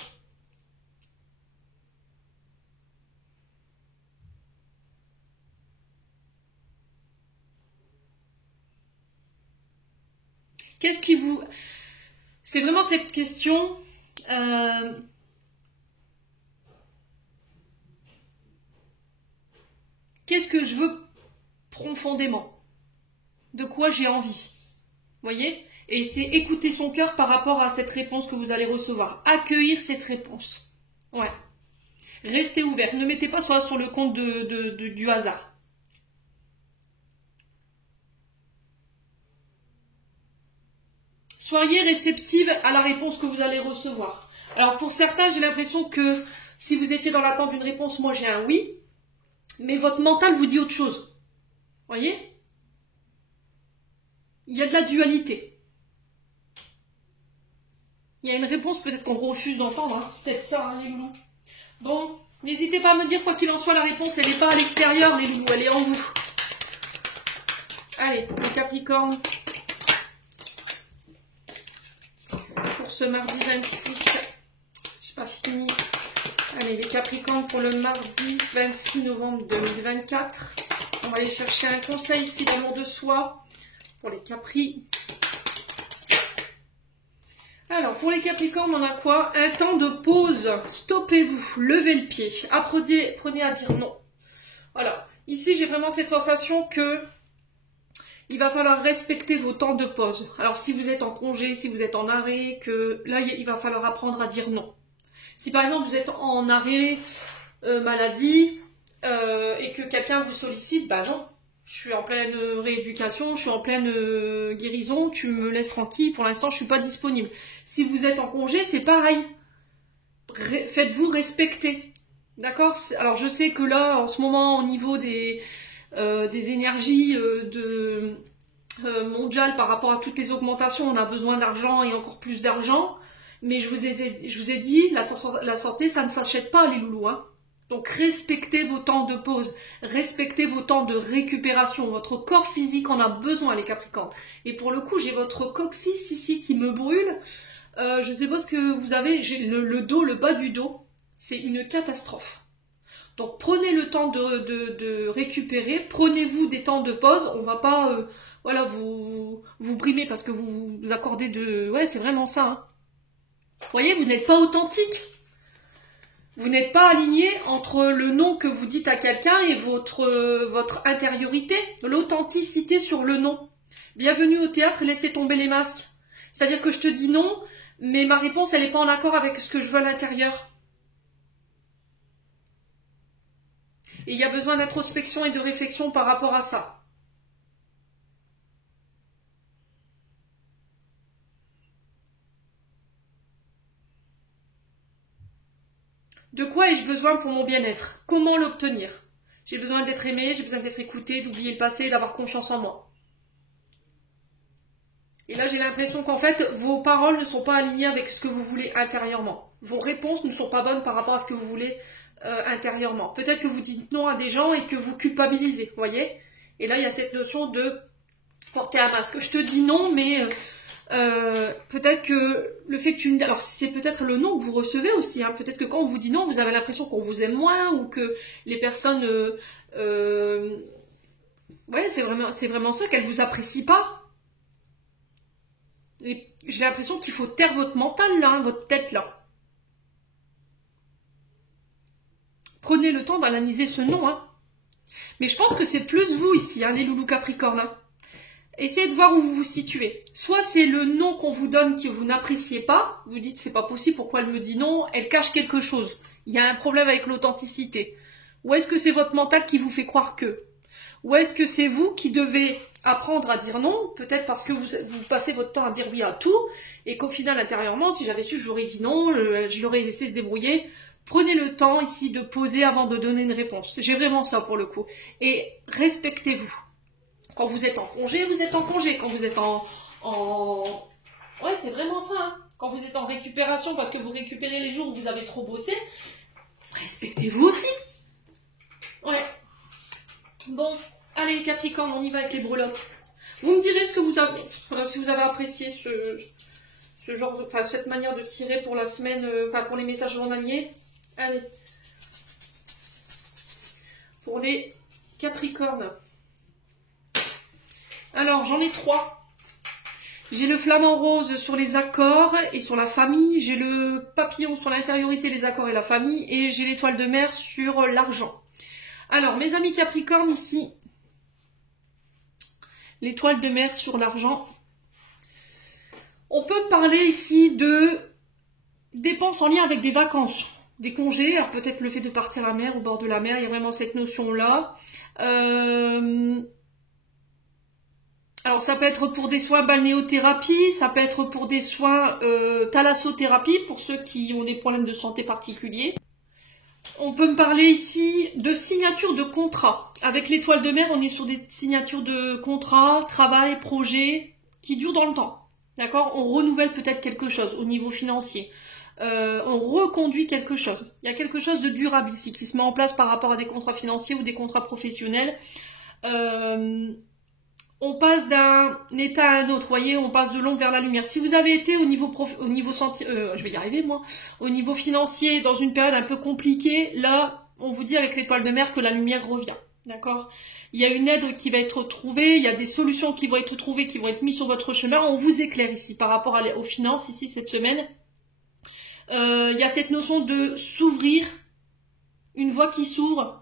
Qu'est-ce qui vous... C'est vraiment cette question... Qu'est-ce que je veux profondément? De quoi j'ai envie? Vous voyez? Et c'est écouter son cœur par rapport à cette réponse que vous allez recevoir. Accueillir cette réponse. Ouais. Restez ouvert. Ne mettez pas sur le compte du hasard. Soyez réceptive à la réponse que vous allez recevoir. Alors pour certains, j'ai l'impression que si vous étiez dans l'attente d'une réponse, moi j'ai un oui, mais votre mental vous dit autre chose. Vous voyez? Il y a de la dualité. Il y a une réponse peut-être qu'on refuse d'entendre, hein. C'est peut-être ça, hein, les loulous. Bon, n'hésitez pas à me dire, quoi qu'il en soit, la réponse, elle n'est pas à l'extérieur, les loulous, elle est en vous. Allez, les Capricornes. Pour ce mardi 26, j'ai pas fini. Allez, les Capricornes pour le mardi 26 novembre 2024. On va aller chercher un conseil ici d'amour de soi pour les Capris. Alors, pour les Capricornes, on a quoi? Un temps de pause. Stoppez-vous, levez le pied. Apprenez à dire non. Voilà. Ici, j'ai vraiment cette sensation que il va falloir respecter vos temps de pause. Alors, si vous êtes en congé, si vous êtes en arrêt, que là, il va falloir apprendre à dire non. Si par exemple, vous êtes en arrêt maladie et que quelqu'un vous sollicite, bah non. Je suis en pleine rééducation, je suis en pleine guérison, tu me laisses tranquille, pour l'instant je suis pas disponible. Si vous êtes en congé, c'est pareil. Faites-vous respecter. D'accord? Alors je sais que là, en ce moment, au niveau des énergies mondiales par rapport à toutes les augmentations, on a besoin d'argent et encore plus d'argent. Mais je vous ai dit, la santé, ça ne s'achète pas, les loulous, hein. Donc respectez vos temps de pause, respectez vos temps de récupération. Votre corps physique en a besoin, les Capricornes. Et pour le coup, j'ai votre coccyx ici qui me brûle. Je ne sais pas ce que vous avez, j'ai le dos, le bas du dos. C'est une catastrophe. Donc prenez le temps de récupérer, prenez-vous des temps de pause. On ne va pas voilà, vous brimer parce que vous accordez de... Ouais, c'est vraiment ça. Hein. Vous voyez, vous n'êtes pas authentique. Vous n'êtes pas aligné entre le nom que vous dites à quelqu'un et votre intériorité, l'authenticité sur le nom. Bienvenue au théâtre, laissez tomber les masques. C'est-à-dire que je te dis non, mais ma réponse, elle n'est pas en accord avec ce que je veux à l'intérieur. Et il y a besoin d'introspection et de réflexion par rapport à ça. ai-je besoin pour mon bien-être? Comment l'obtenir? J'ai besoin d'être aimé, j'ai besoin d'être écouté, d'oublier le passé, d'avoir confiance en moi. Et là, j'ai l'impression qu'en fait, vos paroles ne sont pas alignées avec ce que vous voulez intérieurement. Vos réponses ne sont pas bonnes par rapport à ce que vous voulez intérieurement. Peut-être que vous dites non à des gens et que vous culpabilisez, vous voyez? Et là, il y a cette notion de porter un masque. Je te dis non, mais peut-être que le fait que tu me dis... Alors, c'est peut-être le non que vous recevez aussi. Hein. Peut-être que quand on vous dit non, vous avez l'impression qu'on vous aime moins ou que les personnes... ouais, c'est vraiment ça, qu'elles vous apprécient pas. J'ai l'impression qu'il faut taire votre mental là, hein, votre tête là. Prenez le temps d'analyser ce nom. Hein. Mais je pense que c'est plus vous ici, hein, les loulous capricornes. Hein. Essayez de voir où vous vous situez. Soit c'est le nom qu'on vous donne que vous n'appréciez pas. Vous dites c'est pas possible, pourquoi elle me dit non? Elle cache quelque chose. Il y a un problème avec l'authenticité. Ou est-ce que c'est votre mental qui vous fait croire que? Ou est-ce que c'est vous qui devez apprendre à dire non? Peut-être parce que vous passez votre temps à dire oui à tout. Et qu'au final, intérieurement, si j'avais su, je l'aurais dit non. Je l'aurais laissé se débrouiller. Prenez le temps ici de poser avant de donner une réponse. J'ai vraiment ça pour le coup. Et respectez-vous. Quand vous êtes en congé, vous êtes en congé. Quand vous êtes Ouais, c'est vraiment ça. Hein. Quand vous êtes en récupération parce que vous récupérez les jours où vous avez trop bossé, respectez-vous aussi. Ouais. Bon, allez Capricorne, on y va avec les breloques. Vous me direz ce que vous avez, si vous avez apprécié ce genre de, enfin, cette manière de tirer pour la semaine, enfin pour les messages journaliers. Allez. Pour les Capricornes. Alors, j'en ai 3. J'ai le flamant rose sur les accords et sur la famille. J'ai le papillon sur l'intériorité, les accords et la famille. Et j'ai l'étoile de mer sur l'argent. Alors, mes amis Capricornes, ici, l'étoile de mer sur l'argent. On peut parler ici de dépenses en lien avec des vacances, des congés. Alors, peut-être le fait de partir à la mer, au bord de la mer, il y a vraiment cette notion-là. Alors, ça peut être pour des soins balnéothérapie, ça peut être pour des soins thalassothérapie, pour ceux qui ont des problèmes de santé particuliers. On peut me parler ici de signature de contrat. Avec l'étoile de mer, on est sur des signatures de contrat, travail, projet, qui durent dans le temps. D'accord? On renouvelle peut-être quelque chose au niveau financier. On reconduit quelque chose. Il y a quelque chose de durable ici qui se met en place par rapport à des contrats financiers ou des contrats professionnels. On passe d'un état à un autre, voyez, on passe de l'ombre vers la lumière. Si vous avez été au niveau je vais y arriver moi, au niveau financier, dans une période un peu compliquée, là, on vous dit avec l'étoile de mer que la lumière revient, d'accord? Il y a une aide qui va être trouvée, il y a des solutions qui vont être trouvées, qui vont être mises sur votre chemin. On vous éclaire ici par rapport aux finances, ici, cette semaine. Il y a cette notion de s'ouvrir, une voie qui s'ouvre,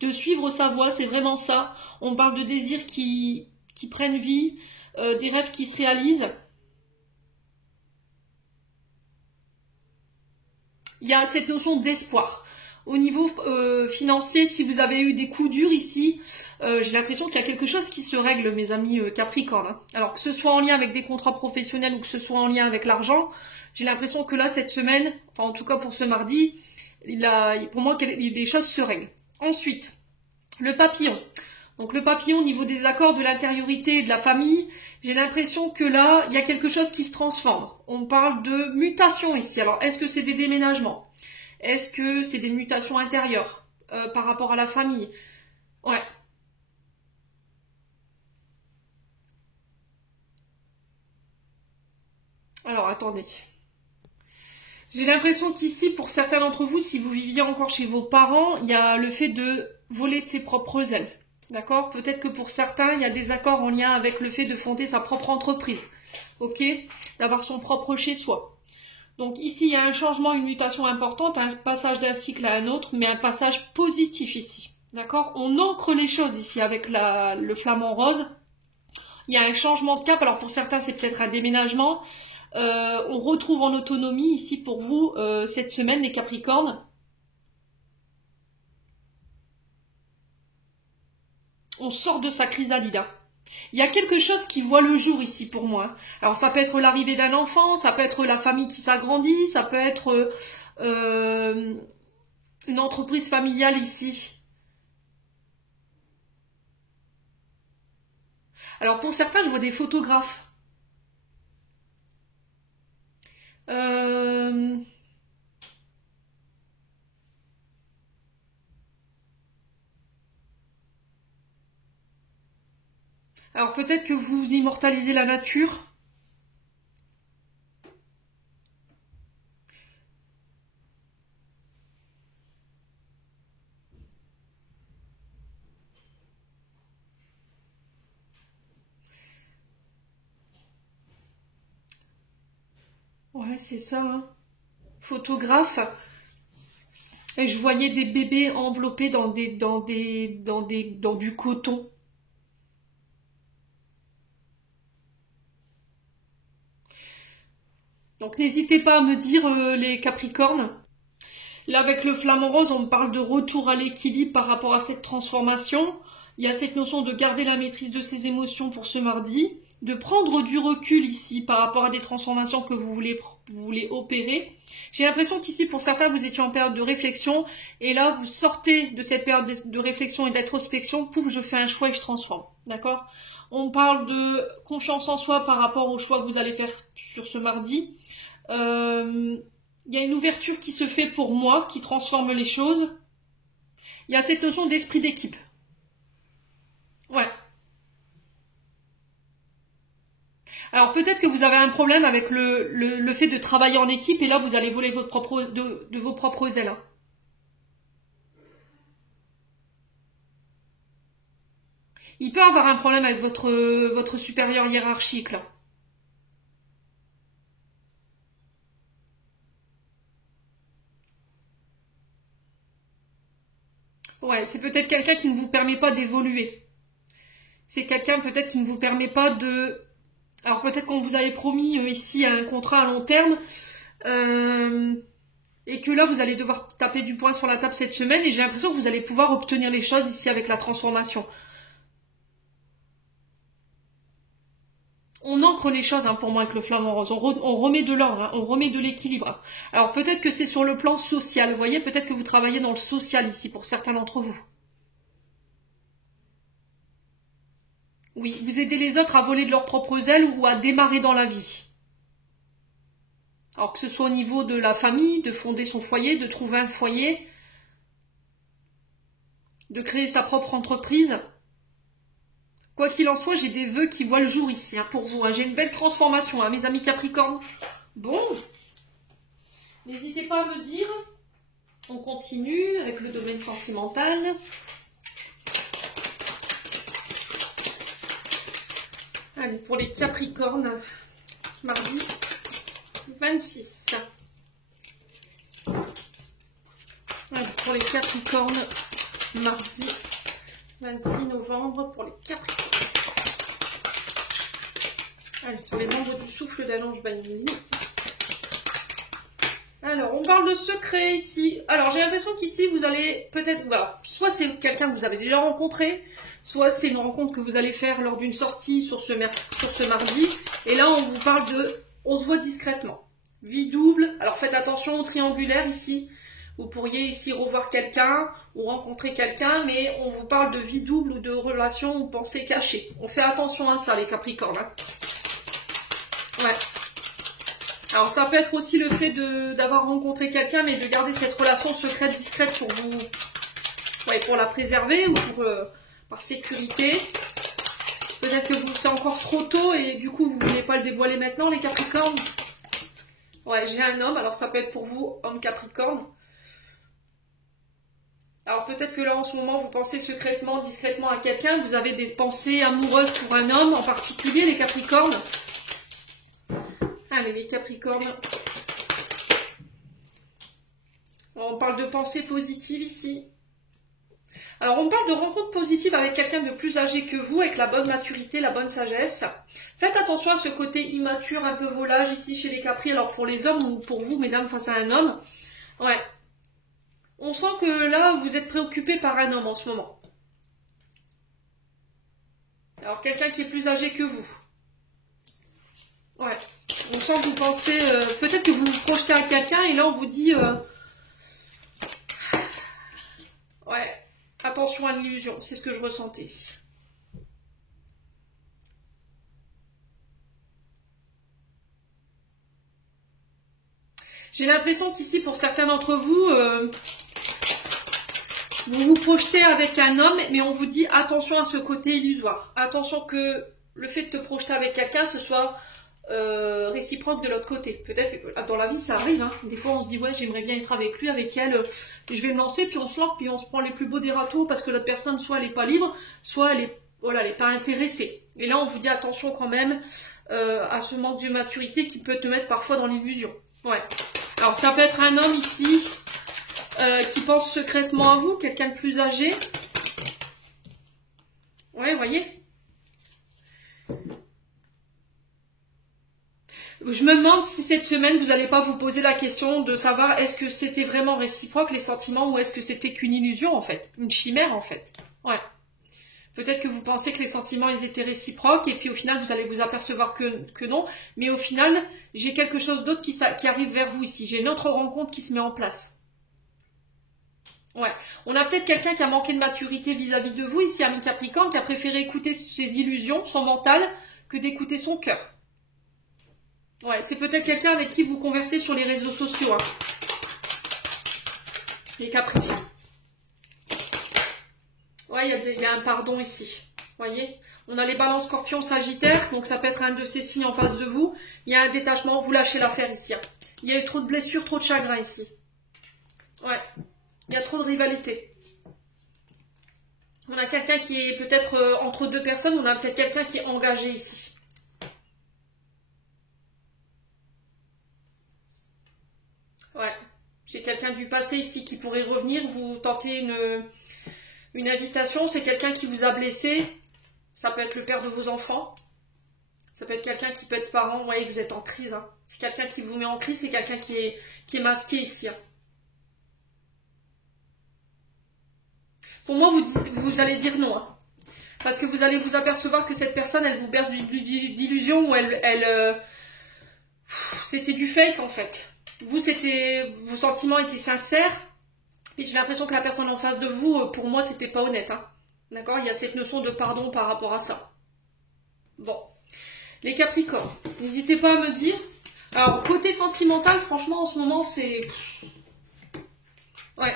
de suivre sa voie, c'est vraiment ça. On parle de désirs qui prennent vie, des rêves qui se réalisent. Il y a cette notion d'espoir. Au niveau financier, si vous avez eu des coups durs ici, j'ai l'impression qu'il y a quelque chose qui se règle, mes amis Capricorne. Hein. Alors que ce soit en lien avec des contrats professionnels ou que ce soit en lien avec l'argent, j'ai l'impression que là, cette semaine, enfin en tout cas pour ce mardi, pour moi, des choses se règlent. Ensuite, le papillon. Donc le papillon au niveau des accords de l'intériorité et de la famille, j'ai l'impression que là, il y a quelque chose qui se transforme. On parle de mutation ici. Alors, est-ce que c'est des déménagements? Est-ce que c'est des mutations intérieures par rapport à la famille? Ouais. Alors, attendez. J'ai l'impression qu'ici, pour certains d'entre vous, si vous viviez encore chez vos parents, il y a le fait de voler de ses propres ailes. D'accord? Peut-être que pour certains, il y a des accords en lien avec le fait de fonder sa propre entreprise. Ok? D'avoir son propre chez-soi. Donc ici, il y a un changement, une mutation importante, un passage d'un cycle à un autre, mais un passage positif ici. D'accord? On ancre les choses ici avec le flamant rose. Il y a un changement de cap. Alors pour certains, c'est peut-être un déménagement. On retrouve en autonomie ici pour vous cette semaine, les Capricornes. On sort de sa chrysalide. Il y a quelque chose qui voit le jour ici pour moi. Alors ça peut être l'arrivée d'un enfant, ça peut être la famille qui s'agrandit, ça peut être Une entreprise familiale ici. Alors pour certains, je vois des photographes. Alors peut-être que vous immortalisez la nature. Ouais, c'est ça, hein. Photographe. Et je voyais des bébés enveloppés dans du coton. Donc n'hésitez pas à me dire les Capricornes. Là avec le flamant rose, on me parle de retour à l'équilibre par rapport à cette transformation. Il y a cette notion de garder la maîtrise de ses émotions pour ce mardi, de prendre du recul ici par rapport à des transformations que vous voulez opérer. J'ai l'impression qu'ici pour certains vous étiez en période de réflexion et là vous sortez de cette période de réflexion et d'introspection, pouf, je fais un choix et je transforme. D'accord ? On parle de confiance en soi par rapport au choix que vous allez faire sur ce mardi. Il y a une ouverture qui se fait pour moi, qui transforme les choses. Il y a cette notion d'esprit d'équipe. Ouais. Alors peut-être que vous avez un problème avec le fait de travailler en équipe et là vous allez voler de vos propres ailes. Il peut avoir un problème avec votre supérieur hiérarchique là. Ouais, c'est peut-être quelqu'un qui ne vous permet pas d'évoluer. C'est quelqu'un peut-être qui ne vous permet pas de... Alors peut-être qu'on vous avait promis ici un contrat à long terme et que là vous allez devoir taper du poing sur la table cette semaine et j'ai l'impression que vous allez pouvoir obtenir les choses ici avec la transformation. On ancre les choses pour moi avec le flamant rose, on remet de l'ordre, on remet de l'équilibre. Alors peut-être que c'est sur le plan social, vous voyez, peut-être que vous travaillez dans le social ici pour certains d'entre vous. Oui, vous aidez les autres à voler de leurs propres ailes ou à démarrer dans la vie. Alors que ce soit au niveau de la famille, de fonder son foyer, de trouver un foyer, de créer sa propre entreprise. Quoi qu'il en soit, j'ai des vœux qui voient le jour ici pour vous. J'ai une belle transformation, mes amis Capricornes. Bon, n'hésitez pas à me dire. On continue avec le domaine sentimental. Allez, pour les Capricornes, mardi 26. Allez, pour les Capricornes, mardi 26 novembre, pour les Capricornes. Allez, pour les membres du souffle d'Ange Bailly. Alors, on parle de secret ici. Alors, j'ai l'impression qu'ici, vous allez peut-être... Voilà, soit c'est quelqu'un que vous avez déjà rencontré, soit c'est une rencontre que vous allez faire lors d'une sortie sur ce mardi. Et là, on vous parle de... On se voit discrètement. Vie double. Alors, faites attention au triangulaire ici. Vous pourriez ici revoir quelqu'un ou rencontrer quelqu'un, mais on vous parle de vie double ou de relation ou pensée cachée. On fait attention à ça, les Capricornes. Ouais. Alors, ça peut être aussi le fait d'avoir rencontré quelqu'un, mais de garder cette relation secrète, discrète pour vous... Ouais, pour la préserver ou pour... par sécurité. Peut-être que c'est encore trop tôt et du coup, vous ne voulez pas le dévoiler maintenant, les Capricornes. Ouais, j'ai un homme. Alors, ça peut être pour vous, homme Capricorne. Alors, peut-être que là, en ce moment, vous pensez secrètement, discrètement à quelqu'un. Vous avez des pensées amoureuses pour un homme en particulier, les Capricornes. Allez, les Capricornes. On parle de pensées positives ici. Alors, on parle de rencontres positives avec quelqu'un de plus âgé que vous, avec la bonne maturité, la bonne sagesse. Faites attention à ce côté immature, un peu volage ici chez les Capri. Alors, pour les hommes ou pour vous, mesdames, face à un homme. Ouais. On sent que là, vous êtes préoccupé par un homme en ce moment. Alors, quelqu'un qui est plus âgé que vous. Ouais. On sent que vous pensez... peut-être que vous vous projetez à quelqu'un et là, on vous dit... Ouais, attention à l'illusion, c'est ce que je ressentais ici. J'ai l'impression qu'ici, pour certains d'entre vous, vous vous projetez avec un homme, mais on vous dit attention à ce côté illusoire. Attention que le fait de te projeter avec quelqu'un, ce soit réciproque de l'autre côté. Peut-être dans la vie, ça arrive. Hein. Des fois, on se dit ouais, j'aimerais bien être avec lui, avec elle. Je vais me lancer, puis on se lance, puis on se prend les plus beaux des râteaux parce que l'autre personne, soit elle n'est pas libre, soit elle est, voilà, elle est pas intéressée. Et là, on vous dit attention quand même à ce manque de maturité qui peut te mettre parfois dans l'illusion. Ouais. Alors, ça peut être un homme ici qui pense secrètement à vous, quelqu'un de plus âgé. Ouais, vous voyez. Je me demande si cette semaine, vous n'allez pas vous poser la question de savoir est-ce que c'était vraiment réciproque les sentiments ou est-ce que c'était qu'une illusion en fait, une chimère en fait. Ouais. Peut-être que vous pensez que les sentiments ils étaient réciproques et puis au final vous allez vous apercevoir que non. Mais au final, j'ai quelque chose d'autre qui arrive vers vous ici. J'ai une autre rencontre qui se met en place. Ouais. On a peut-être quelqu'un qui a manqué de maturité vis-à-vis de vous ici, ami Capricorne, qui a préféré écouter ses illusions, son mental, que d'écouter son cœur. Ouais, c'est peut-être quelqu'un avec qui vous conversez sur les réseaux sociaux. Hein. Les Capri. Ouais, il y a un pardon ici. Voyez, on a les balances scorpions sagittaires, donc ça peut être un de ces signes en face de vous. Il y a un détachement, vous lâchez l'affaire ici. Hein. Il y a eu trop de blessures, trop de chagrin ici. Ouais, il y a trop de rivalité. On a quelqu'un qui est peut-être entre deux personnes, on a peut-être quelqu'un qui est engagé ici. Ouais, j'ai quelqu'un du passé ici qui pourrait revenir, vous tentez une invitation, c'est quelqu'un qui vous a blessé, ça peut être le père de vos enfants, ça peut être quelqu'un qui peut être parent, vous voyez que vous êtes en crise, hein. C'est quelqu'un qui vous met en crise, c'est quelqu'un qui est masqué ici. Hein. Pour moi, vous allez dire non, hein. Parce que vous allez vous apercevoir que cette personne, elle vous berce d'illusions ou c'était du fake en fait. Vos sentiments étaient sincères, et j'ai l'impression que la personne en face de vous, pour moi, c'était pas honnête. Hein. D'accord? Il y a cette notion de pardon par rapport à ça. Bon. Les Capricornes, n'hésitez pas à me dire. Alors, côté sentimental, franchement, en ce moment, c'est... Ouais.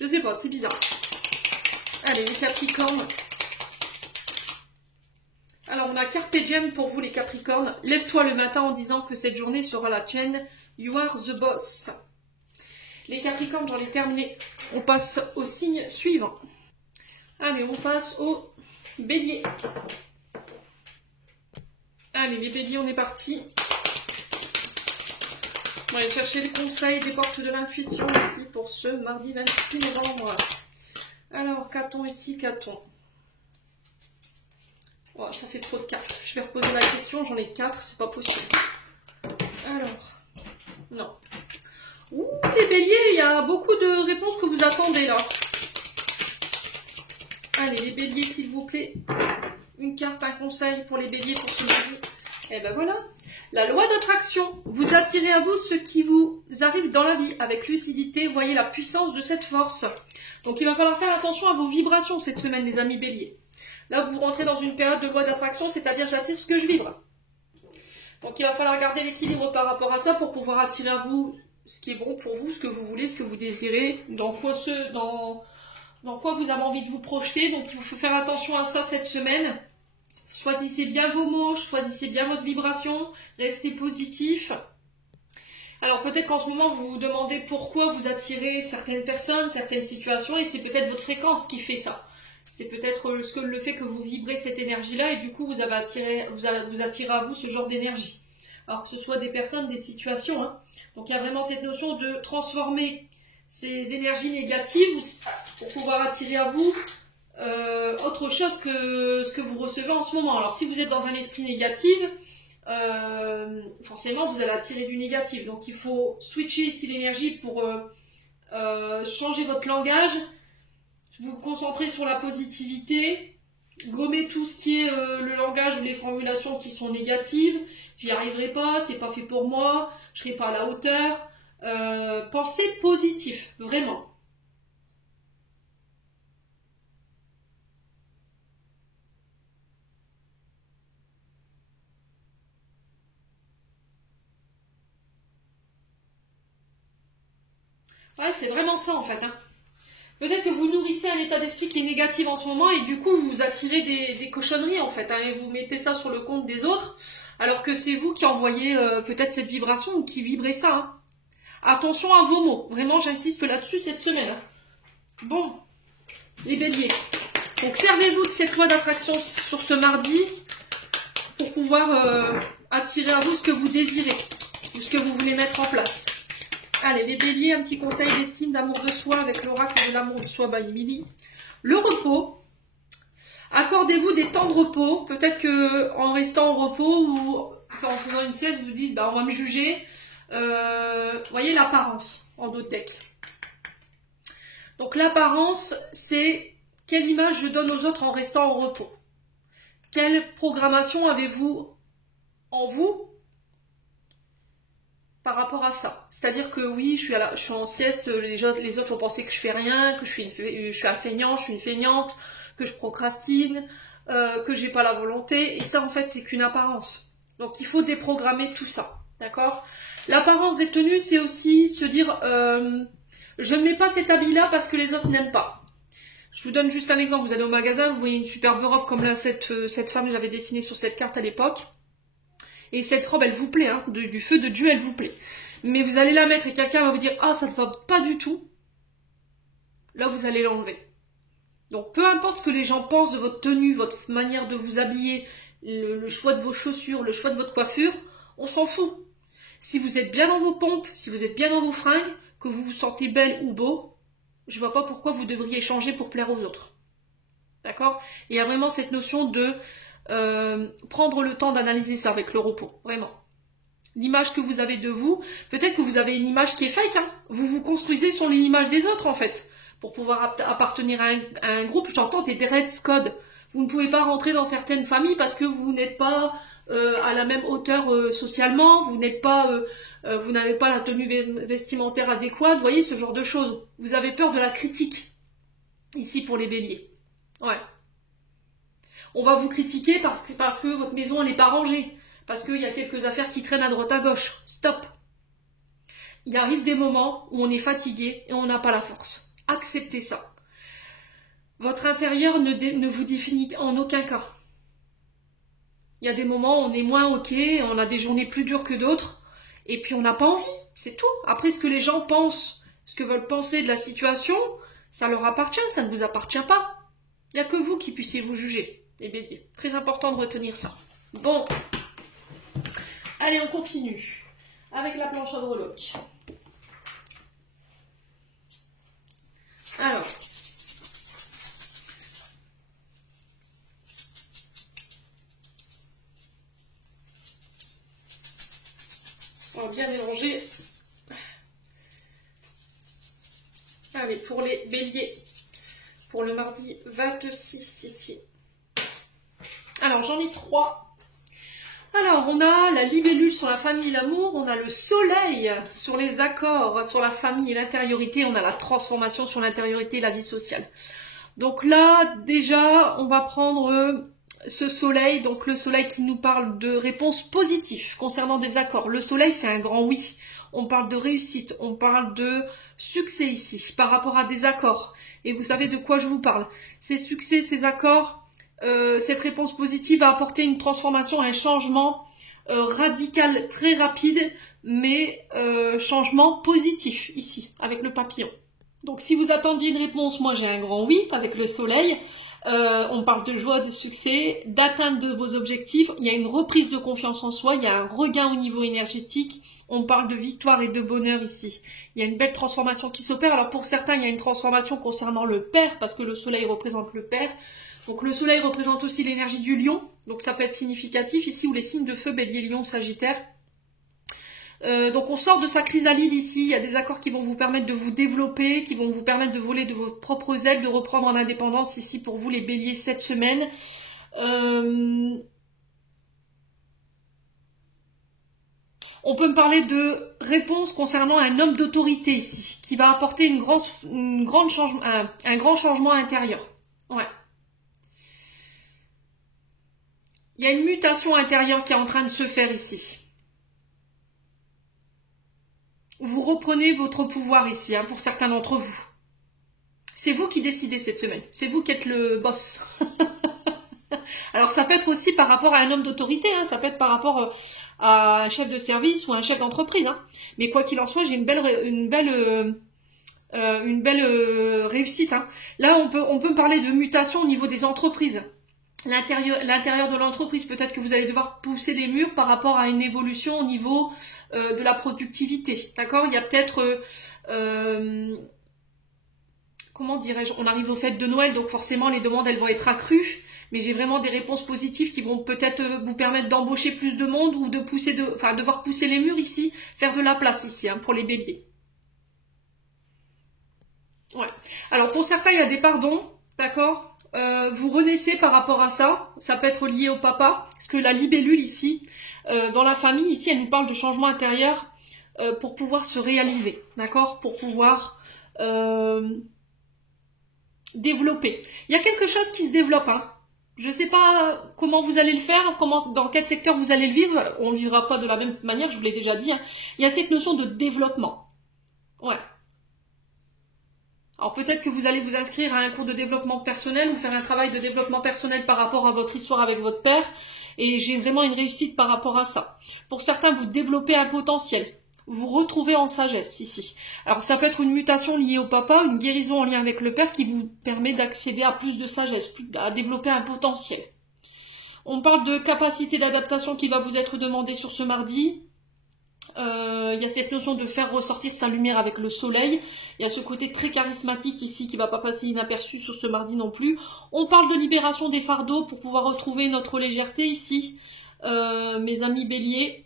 Je sais pas, c'est bizarre. Allez, les Capricornes. Alors, on a Carpe Diem pour vous, les Capricornes. Lève-toi le matin en disant que cette journée sera la tienne. You are the boss. Les Capricornes, j'en ai terminé. On passe au signe suivant. Allez, on passe au Bélier. Allez, les Béliers, on est parti. On va aller chercher les conseils des portes de l'intuition ici pour ce mardi 26 novembre. Alors, qu'a-t-on ici, qu'a-t-on? Oh, ça fait trop de cartes. Je vais reposer la question, j'en ai 4, c'est pas possible. Alors, non. Ouh, les Béliers, il y a beaucoup de réponses que vous attendez là. Allez, les Béliers, s'il vous plaît. Une carte, un conseil pour les Béliers pour ce mardi. Et ben voilà. La loi d'attraction. Vous attirez à vous ce qui vous arrive dans la vie avec lucidité. Voyez la puissance de cette force. Donc, il va falloir faire attention à vos vibrations cette semaine, les amis Béliers. Là, vous rentrez dans une période de loi d'attraction, c'est-à-dire j'attire ce que je vibre. Donc, il va falloir garder l'équilibre par rapport à ça pour pouvoir attirer à vous ce qui est bon pour vous, ce que vous voulez, ce que vous désirez, dans quoi vous avez envie de vous projeter. Donc, il faut faire attention à ça cette semaine. Choisissez bien vos mots, choisissez bien votre vibration, restez positif. Alors, peut-être qu'en ce moment, vous vous demandez pourquoi vous attirez certaines personnes, certaines situations, et c'est peut-être votre fréquence qui fait ça. C'est peut-être le fait que vous vibrez cette énergie-là, et du coup, vous attirez à vous ce genre d'énergie. Alors que ce soit des personnes, des situations. Hein. Donc, il y a vraiment cette notion de transformer ces énergies négatives pour pouvoir attirer à vous autre chose que ce que vous recevez en ce moment. Alors, si vous êtes dans un esprit négatif, forcément, vous allez attirer du négatif. Donc, il faut switcher ici l'énergie pour changer votre langage, vous concentrer sur la positivité, gommer tout ce qui est le langage ou les formulations qui sont négatives. J'y arriverai pas, c'est pas fait pour moi, je serai pas à la hauteur. Pensez positif, vraiment. Ouais, c'est vraiment ça en fait. Hein. Peut-être que vous nourrissez un état d'esprit qui est négatif en ce moment et du coup vous attirez des cochonneries en fait. Hein, et vous mettez ça sur le compte des autres alors que c'est vous qui envoyez peut-être cette vibration ou qui vibrez ça. Hein. Attention à vos mots. Vraiment, j'insiste là-dessus cette semaine. Hein. Bon, les béliers. Donc servez-vous de cette loi d'attraction sur ce mardi pour pouvoir attirer à vous ce que vous désirez ou ce que vous voulez mettre en place. Allez, les béliers, un petit conseil d'estime, d'amour de soi avec l'oracle de l'amour de soi by Emily. Le repos. Accordez-vous des temps de repos. Peut-être que en restant au repos ou enfin, en faisant une sieste, vous vous dites, bah, on va me juger. Voyez l'apparence en d'autres decks. Donc l'apparence, c'est quelle image je donne aux autres en restant au repos. Quelle programmation avez-vous en vous par rapport à ça? C'est-à-dire que oui, je suis en sieste, les autres vont penser que je fais rien, que je suis un feignant, je suis une feignante, que je procrastine, que j'ai pas la volonté. Et ça, en fait, c'est qu'une apparence. Donc, il faut déprogrammer tout ça. D'accord? L'apparence des tenues, c'est aussi se dire je ne mets pas cet habit-là parce que les autres n'aiment pas. Je vous donne juste un exemple. Vous allez au magasin, vous voyez une superbe robe comme là, cette femme que j'avais dessinée sur cette carte à l'époque. Et cette robe, elle vous plaît, hein, du feu de Dieu, elle vous plaît. Mais vous allez la mettre et quelqu'un va vous dire « Ah, ça ne va pas du tout ». Là, vous allez l'enlever. Donc, peu importe ce que les gens pensent de votre tenue, votre manière de vous habiller, le choix de vos chaussures, le choix de votre coiffure, on s'en fout. Si vous êtes bien dans vos pompes, si vous êtes bien dans vos fringues, que vous vous sentez belle ou beau, je ne vois pas pourquoi vous devriez changer pour plaire aux autres. D'accord? Il y a vraiment cette notion de prendre le temps d'analyser ça avec le repos, vraiment. L'image que vous avez de vous, peut-être que vous avez une image qui est fake, hein. Vous vous construisez sur l'image des autres en fait, pour pouvoir appartenir à un groupe. J'entends des dress code. Vous ne pouvez pas rentrer dans certaines familles parce que vous n'êtes pas à la même hauteur socialement, vous n'avez pas la tenue vestimentaire adéquate, vous voyez ce genre de choses. Vous avez peur de la critique, ici pour les béliers. Ouais. On va vous critiquer parce que votre maison n'est pas rangée. Parce qu'il y a quelques affaires qui traînent à droite à gauche. Stop. Il arrive des moments où on est fatigué et on n'a pas la force. Acceptez ça. Votre intérieur ne vous définit en aucun cas. Il y a des moments où on est moins ok, on a des journées plus dures que d'autres, et puis on n'a pas envie. C'est tout. Après, ce que les gens pensent, ce que veulent penser de la situation, ça leur appartient, ça ne vous appartient pas. Il n'y a que vous qui puissiez vous juger. Les béliers. Très important de retenir ça. Bon. Allez, on continue. Avec la planche à breloques. Alors. On va bien mélanger. Allez, pour les béliers. Pour le mardi 26 ici. Alors, j'en ai 3. Alors, on a la libellule sur la famille et l'amour, on a le soleil sur les accords, sur la famille et l'intériorité, on a la transformation sur l'intériorité et la vie sociale. Donc là, déjà, on va prendre ce soleil, donc le soleil qui nous parle de réponses positives concernant des accords. Le soleil, c'est un grand oui. On parle de réussite, on parle de succès ici, par rapport à des accords. Et vous savez de quoi je vous parle. Ces succès, ces accords... cette réponse positive va apporter une transformation, un changement radical, très rapide, mais changement positif ici, avec le papillon. Donc si vous attendiez une réponse, moi j'ai un grand oui avec le soleil. On parle de joie, de succès, d'atteinte de vos objectifs. Il y a une reprise de confiance en soi, il y a un regain au niveau énergétique. On parle de victoire et de bonheur ici. Il y a une belle transformation qui s'opère. Alors pour certains, il y a une transformation concernant le père, parce que le soleil représente le père. Donc le soleil représente aussi l'énergie du lion, donc ça peut être significatif ici, ou les signes de feu, bélier, lion, sagittaire. Donc on sort de sa chrysalide ici, il y a des accords qui vont vous permettre de vous développer, qui vont vous permettre de voler de vos propres ailes, de reprendre en indépendance ici pour vous les béliers cette semaine. On peut me parler de réponse concernant un homme d'autorité ici, qui va apporter un grand changement intérieur. Ouais. Il y a une mutation intérieure qui est en train de se faire ici. vous reprenez votre pouvoir ici, hein, pour certains d'entre vous. C'est vous qui décidez cette semaine. C'est vous qui êtes le boss. Alors ça peut être aussi par rapport à un homme d'autorité, hein, ça peut être par rapport à un chef de service ou un chef d'entreprise. Hein. Mais quoi qu'il en soit, j'ai une belle réussite. Hein. Là, on peut parler de mutation au niveau des entreprises. L'intérieur de l'entreprise, peut-être que vous allez devoir pousser des murs par rapport à une évolution au niveau de la productivité. D'accord? Il y a peut-être... comment dirais-je? On arrive aux fêtes de Noël, donc forcément les demandes elles vont être accrues. Mais j'ai vraiment des réponses positives qui vont peut-être vous permettre d'embaucher plus de monde ou de devoir pousser les murs ici, faire de la place ici, hein, pour les béliers. Ouais. Alors pour certains, il y a des pardons, d'accord? Vous renaissez par rapport à ça. Ça peut être lié au papa, parce que la libellule ici, dans la famille, ici, elle nous parle de changement intérieur pour pouvoir se réaliser, d'accord? Pour pouvoir développer. Il y a quelque chose qui se développe, hein. Je ne sais pas comment vous allez le faire, dans quel secteur vous allez le vivre. On ne vivra pas de la même manière, je vous l'ai déjà dit. Hein. Il y a cette notion de développement. Ouais. Alors peut-être que vous allez vous inscrire à un cours de développement personnel ou faire un travail de développement personnel par rapport à votre histoire avec votre père. Et j'ai vraiment une réussite par rapport à ça. Pour certains, vous développez un potentiel. Vous retrouvez en sagesse ici. Alors ça peut être une mutation liée au papa, une guérison en lien avec le père qui vous permet d'accéder à plus de sagesse, à développer un potentiel. On parle de capacité d'adaptation qui va vous être demandée sur ce mardi. Il y a cette notion de faire ressortir sa lumière avec le soleil. Il y a ce côté très charismatique ici qui ne va pas passer inaperçu sur ce mardi non plus. On parle de libération des fardeaux pour pouvoir retrouver notre légèreté ici. Mes amis béliers.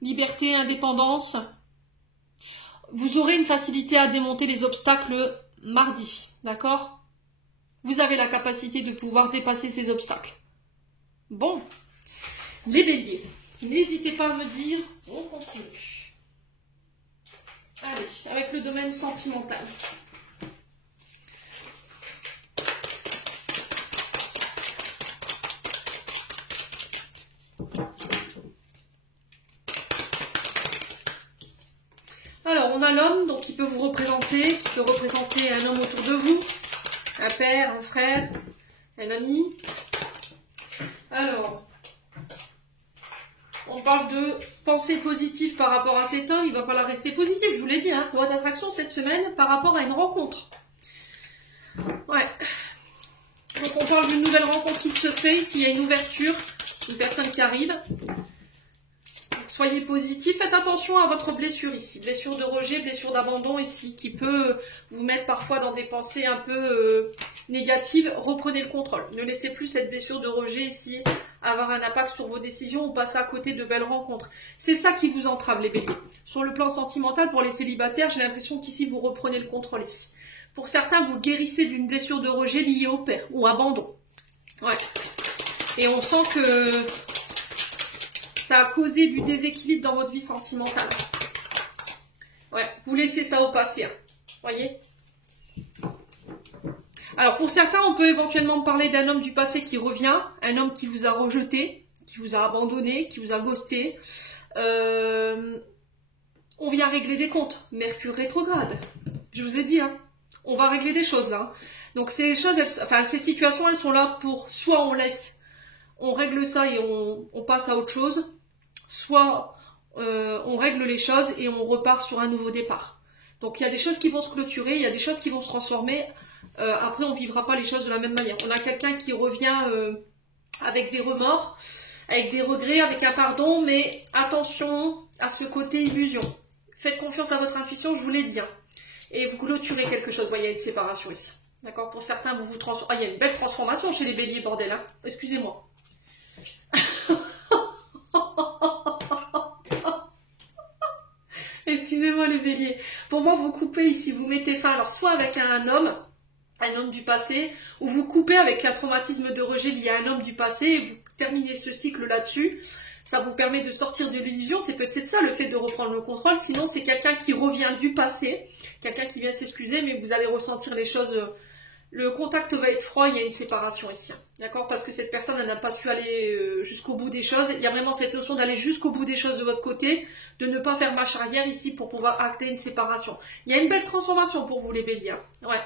Liberté, indépendance. Vous aurez une facilité à démonter les obstacles mardi, d'accord? Vous avez la capacité de pouvoir dépasser ces obstacles. Bon, les béliers, n'hésitez pas à me dire, on continue. Allez, avec le domaine sentimental. Alors, on a l'homme, donc qui peut vous représenter, qui peut représenter un homme autour de vous, un père, un frère, un ami. Alors, on parle de pensée positive par rapport à cet homme, il va falloir rester positif, je vous l'ai dit, hein, loi d'attraction cette semaine par rapport à une rencontre. Ouais. Donc on parle d'une nouvelle rencontre qui se fait, s'il y a une ouverture, une personne qui arrive. Soyez positif, faites attention à votre blessure ici, blessure de rejet, blessure d'abandon ici, qui peut vous mettre parfois dans des pensées un peu négatives. Reprenez le contrôle, ne laissez plus cette blessure de rejet ici avoir un impact sur vos décisions ou passer à côté de belles rencontres. C'est ça qui vous entrave les béliers. Sur le plan sentimental, pour les célibataires, j'ai l'impression qu'ici vous reprenez le contrôle ici. Pour certains, vous guérissez d'une blessure de rejet liée au père ou abandon. Ouais. Et on sent que ça a causé du déséquilibre dans votre vie sentimentale. Ouais, vous laissez ça au passé. Hein. Voyez? Alors, pour certains, on peut éventuellement parler d'un homme du passé qui revient, un homme qui vous a rejeté, qui vous a abandonné, qui vous a ghosté. On vient régler des comptes. Mercure rétrograde. Je vous ai dit, hein. On va régler des choses là. Donc, ces choses, ces situations, elles sont là pour soit on règle ça et on passe à autre chose, soit on règle les choses et on repart sur un nouveau départ. Donc il y a des choses qui vont se clôturer, il y a des choses qui vont se transformer. Après, on ne vivra pas les choses de la même manière. On a quelqu'un qui revient avec des remords, avec des regrets, avec un pardon, mais attention à ce côté illusion. Faites confiance à votre intuition, je vous l'ai dit. Hein. Et vous clôturez quelque chose. Vous voyez, il y a une séparation ici. D'accord? Pour certains, vous vous transformez. Ah, il y a une belle transformation chez les béliers, bordel. Hein. Excusez-moi. Excusez-moi les béliers. Pour moi, vous coupez ici, vous mettez fin. Alors, soit avec un homme du passé, ou vous coupez avec un traumatisme de rejet lié à un homme du passé, et vous terminez ce cycle là-dessus. Ça vous permet de sortir de l'illusion. C'est peut-être ça le fait de reprendre le contrôle. Sinon, c'est quelqu'un qui revient du passé, quelqu'un qui vient s'excuser, mais vous allez ressentir les choses Le contact va être froid, il y a une séparation ici. D'accord? Parce que cette personne, elle n'a pas su aller jusqu'au bout des choses. Il y a vraiment cette notion d'aller jusqu'au bout des choses de votre côté, de ne pas faire marche arrière ici pour pouvoir acter une séparation. Il y a une belle transformation pour vous les béliers. Ouais.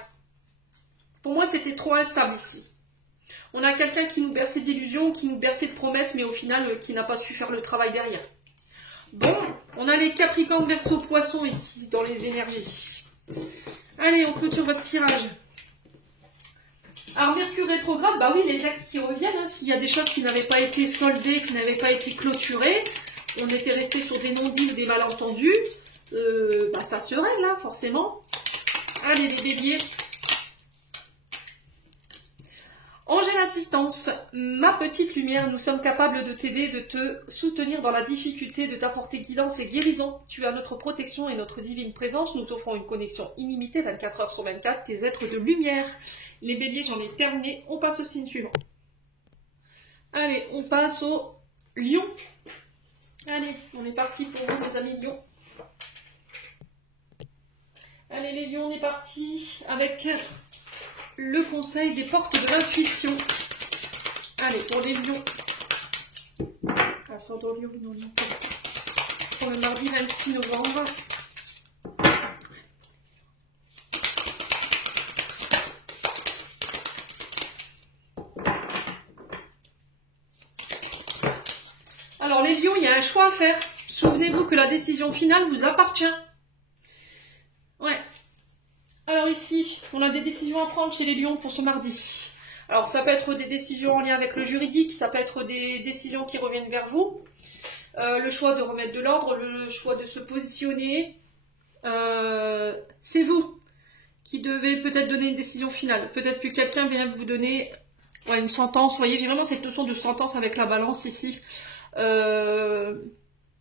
Pour moi, c'était trop instable ici. On a quelqu'un qui nous berçait d'illusions, qui nous berçait de promesses, mais au final, qui n'a pas su faire le travail derrière. Bon, on a les Capricornes, Verseau, Poissons ici, dans les énergies. Allez, on clôture votre tirage. Alors, Mercure rétrograde, bah oui, les ex qui reviennent, hein, s'il y a des choses qui n'avaient pas été soldées, qui n'avaient pas été clôturées, on était resté sur des non-dits ou des malentendus, bah ça se règle, hein, forcément. Allez, les béliers. Angèle Assistance, ma petite lumière, nous sommes capables de t'aider, de te soutenir dans la difficulté, de t'apporter guidance et guérison. Tu as notre protection et notre divine présence. Nous t'offrons une connexion illimitée 24 heures sur 24, tes êtres de lumière. Les béliers, j'en ai terminé. On passe au signe suivant. Allez, on passe au lion. Allez, on est parti pour vous, mes amis lions. Allez, les lions, on est parti avec le conseil des portes de l'intuition. Allez, pour les lions. Ascendant lion, non, non. Pour le mardi 26 novembre. Alors, les lions, il y a un choix à faire. Souvenez-vous que la décision finale vous appartient. Ouais. Alors ici, on a des décisions à prendre chez les lions pour ce mardi. Alors ça peut être des décisions en lien avec le juridique, ça peut être des décisions qui reviennent vers vous. Le choix de remettre de l'ordre, le choix de se positionner. C'est vous qui devez peut-être donner une décision finale. Peut-être que quelqu'un vient vous donner une sentence. Vous voyez, j'ai vraiment cette notion de sentence avec la balance ici.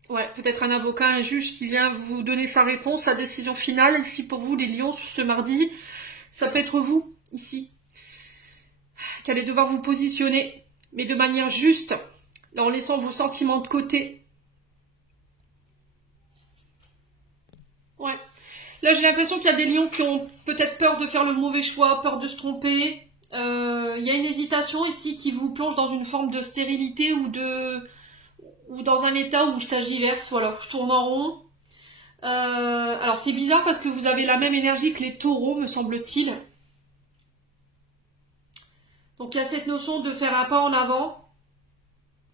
Ouais, peut-être un avocat, un juge qui vient vous donner sa réponse, sa décision finale. Ici, pour vous, les lions, sur ce mardi, ça peut être vous, ici, qui allez devoir vous positionner, mais de manière juste, en laissant vos sentiments de côté. Ouais. Là, j'ai l'impression qu'il y a des lions qui ont peut-être peur de faire le mauvais choix, peur de se tromper. Il y a une hésitation ici qui vous plonge dans une forme de stérilité ou dans un état où je tergiverse, voilà, je tourne en rond. Alors c'est bizarre parce que vous avez la même énergie que les taureaux, me semble-t-il. Donc il y a cette notion de faire un pas en avant.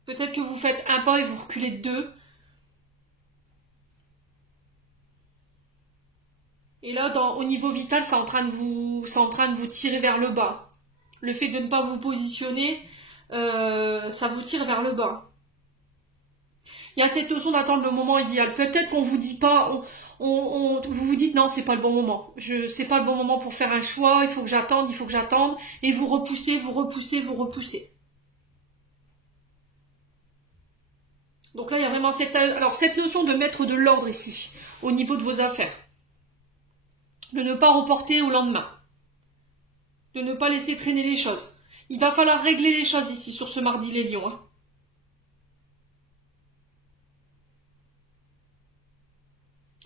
Peut-être que vous faites un pas et vous reculez de deux. Et là, au niveau vital, c'est en train de vous tirer vers le bas. Le fait de ne pas vous positionner, ça vous tire vers le bas. Il y a cette notion d'attendre le moment idéal. Peut-être qu'on vous dit pas, vous vous dites non, c'est pas le bon moment. C'est pas le bon moment pour faire un choix, il faut que j'attende, et vous repoussez. Donc là, il y a vraiment cette notion de mettre de l'ordre ici, au niveau de vos affaires. De ne pas reporter au lendemain. De ne pas laisser traîner les choses. Il va falloir régler les choses ici, sur ce mardi, les lions, hein.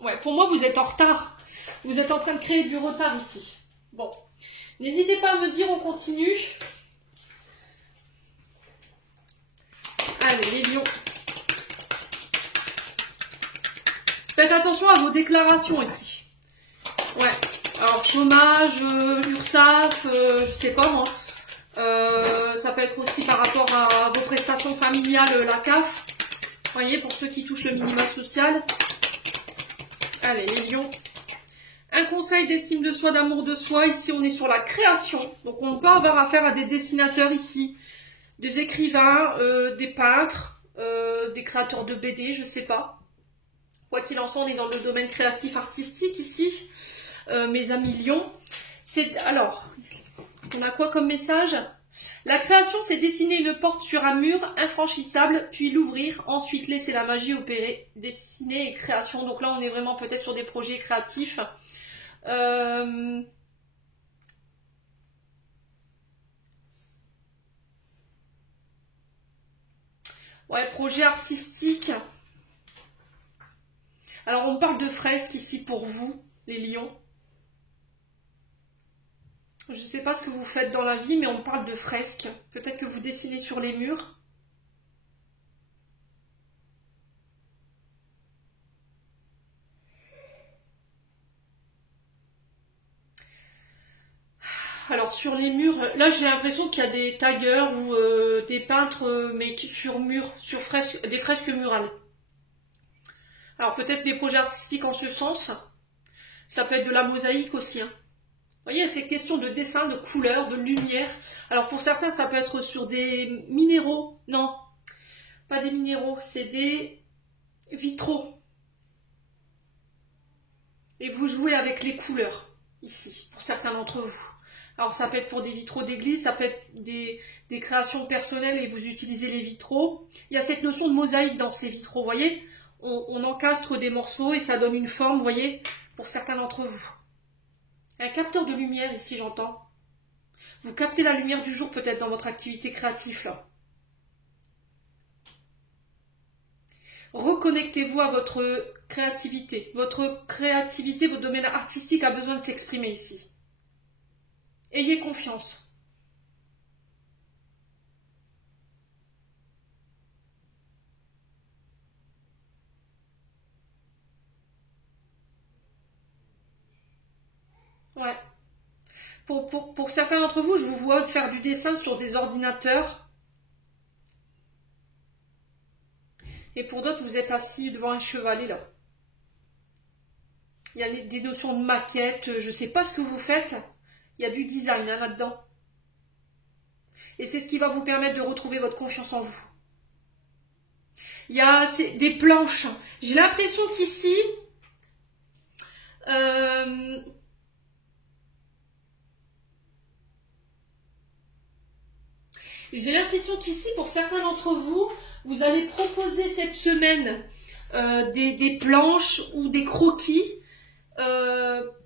Ouais, pour moi, vous êtes en retard. Vous êtes en train de créer du retard ici. Bon. N'hésitez pas à me dire, on continue. Allez, les lions. Faites attention à vos déclarations ici. Ouais. Alors, chômage, URSSAF, je sais pas moi. Ça peut être aussi par rapport à vos prestations familiales, la CAF. Vous voyez, pour ceux qui touchent le minima social. Allez, les lions. Un conseil d'estime de soi, d'amour de soi. Ici, on est sur la création. Donc, on peut avoir affaire à des dessinateurs ici. Des écrivains, des peintres, des créateurs de BD, je sais pas. Quoi qu'il en soit, on est dans le domaine créatif artistique ici. Mes amis lions. Alors, on a quoi comme message? La création, c'est dessiner une porte sur un mur infranchissable, puis l'ouvrir, ensuite laisser la magie opérer. Dessiner et création. Donc là, on est vraiment peut-être sur des projets créatifs. Ouais, projet artistique. Alors, on parle de fresques ici pour vous, les lions. Je ne sais pas ce que vous faites dans la vie, mais on parle de fresques. Peut-être que vous dessinez sur les murs. Alors sur les murs, là j'ai l'impression qu'il y a des taggeurs ou des peintres, mais sur mur, sur fresques, des fresques murales. Alors peut-être des projets artistiques en ce sens. Ça peut être de la mosaïque aussi. Hein. Vous voyez, c'est question de dessin, de couleur, de lumière. Alors pour certains, ça peut être sur des minéraux. Non, pas des minéraux, c'est des vitraux. Et vous jouez avec les couleurs, ici, pour certains d'entre vous. Alors ça peut être pour des vitraux d'église, ça peut être des créations personnelles et vous utilisez les vitraux. Il y a cette notion de mosaïque dans ces vitraux, vous voyez. On encastre des morceaux et ça donne une forme, vous voyez, pour certains d'entre vous. Un capteur de lumière ici, j'entends. Vous captez la lumière du jour peut-être dans votre activité créative là. Reconnectez-vous à votre créativité. Votre créativité, votre domaine artistique a besoin de s'exprimer ici. Ayez confiance. Ouais. Pour certains d'entre vous, je vous vois faire du dessin sur des ordinateurs. Et pour d'autres, vous êtes assis devant un chevalet là. Il y a des notions de maquette, je ne sais pas ce que vous faites. Il y a du design hein, là-dedans. Et c'est ce qui va vous permettre de retrouver votre confiance en vous. Il y a des planches. J'ai l'impression qu'ici... J'ai l'impression qu'ici, pour certains d'entre vous, vous allez proposer cette semaine des planches ou des croquis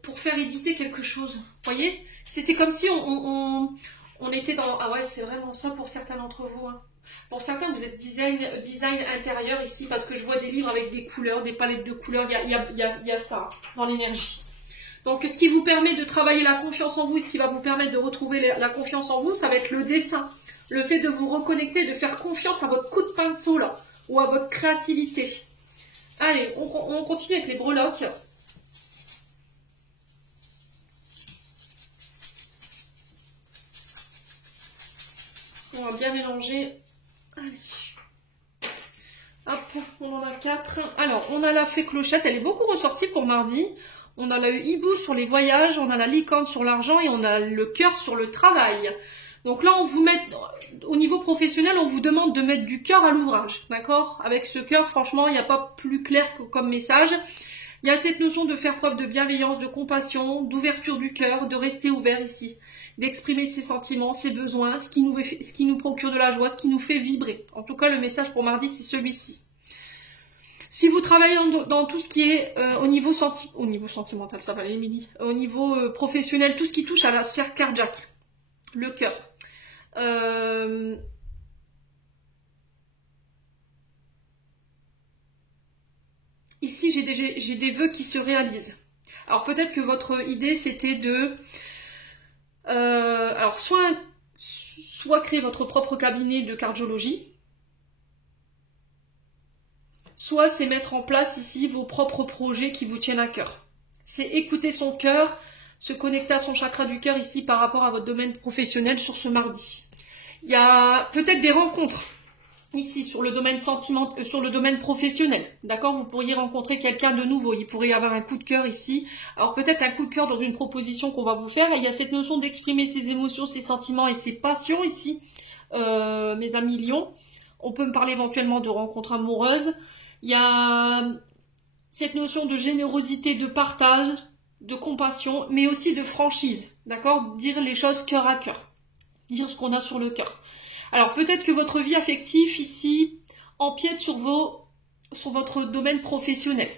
pour faire éditer quelque chose. Vous voyez? C'était comme si on était dans... Ah ouais, c'est vraiment ça pour certains d'entre vous. Hein. Pour certains, vous êtes design intérieur ici, parce que je vois des livres avec des couleurs, des palettes de couleurs. Il y a ça dans l'énergie. Donc, ce qui vous permet de travailler la confiance en vous, ce qui va vous permettre de retrouver la confiance en vous, ça va être le dessin. Le fait de vous reconnecter, de faire confiance à votre coup de pinceau, là, ou à votre créativité. Allez, on continue avec les breloques. On va bien mélanger. Allez. Hop, on en a 4. Alors, on a la fée clochette, elle est beaucoup ressortie pour mardi. On a le hibou sur les voyages, on a la licorne sur l'argent et on a le cœur sur le travail. Donc là, on vous met, au niveau professionnel, on vous demande de mettre du cœur à l'ouvrage, d'accord? Avec ce cœur, franchement, il n'y a pas plus clair que comme message. Il y a cette notion de faire preuve de bienveillance, de compassion, d'ouverture du cœur, de rester ouvert ici, d'exprimer ses sentiments, ses besoins, ce qui nous procure de la joie, ce qui nous fait vibrer. En tout cas, le message pour mardi, c'est celui-ci. Si vous travaillez dans tout ce qui est au niveau sentimental, ça va aller, Émilie, au niveau professionnel, tout ce qui touche à la sphère cardiaque, le cœur. Ici, j'ai des vœux qui se réalisent. Alors peut-être que votre idée, c'était de... alors soit créer votre propre cabinet de cardiologie, soit c'est mettre en place ici vos propres projets qui vous tiennent à cœur. C'est écouter son cœur, se connecter à son chakra du cœur ici par rapport à votre domaine professionnel sur ce mardi. Il y a peut-être des rencontres ici sur le domaine sur le domaine professionnel. D'accord? Vous pourriez rencontrer quelqu'un de nouveau. Il pourrait y avoir un coup de cœur ici. Alors peut-être un coup de cœur dans une proposition qu'on va vous faire. Et il y a cette notion d'exprimer ses émotions, ses sentiments et ses passions ici. Mes amis lions. On peut me parler éventuellement de rencontres amoureuses. Il y a cette notion de générosité, de partage, de compassion, mais aussi de franchise, d'accord? Dire les choses cœur à cœur, dire ce qu'on a sur le cœur. Alors peut-être que votre vie affective ici empiète sur votre domaine professionnel.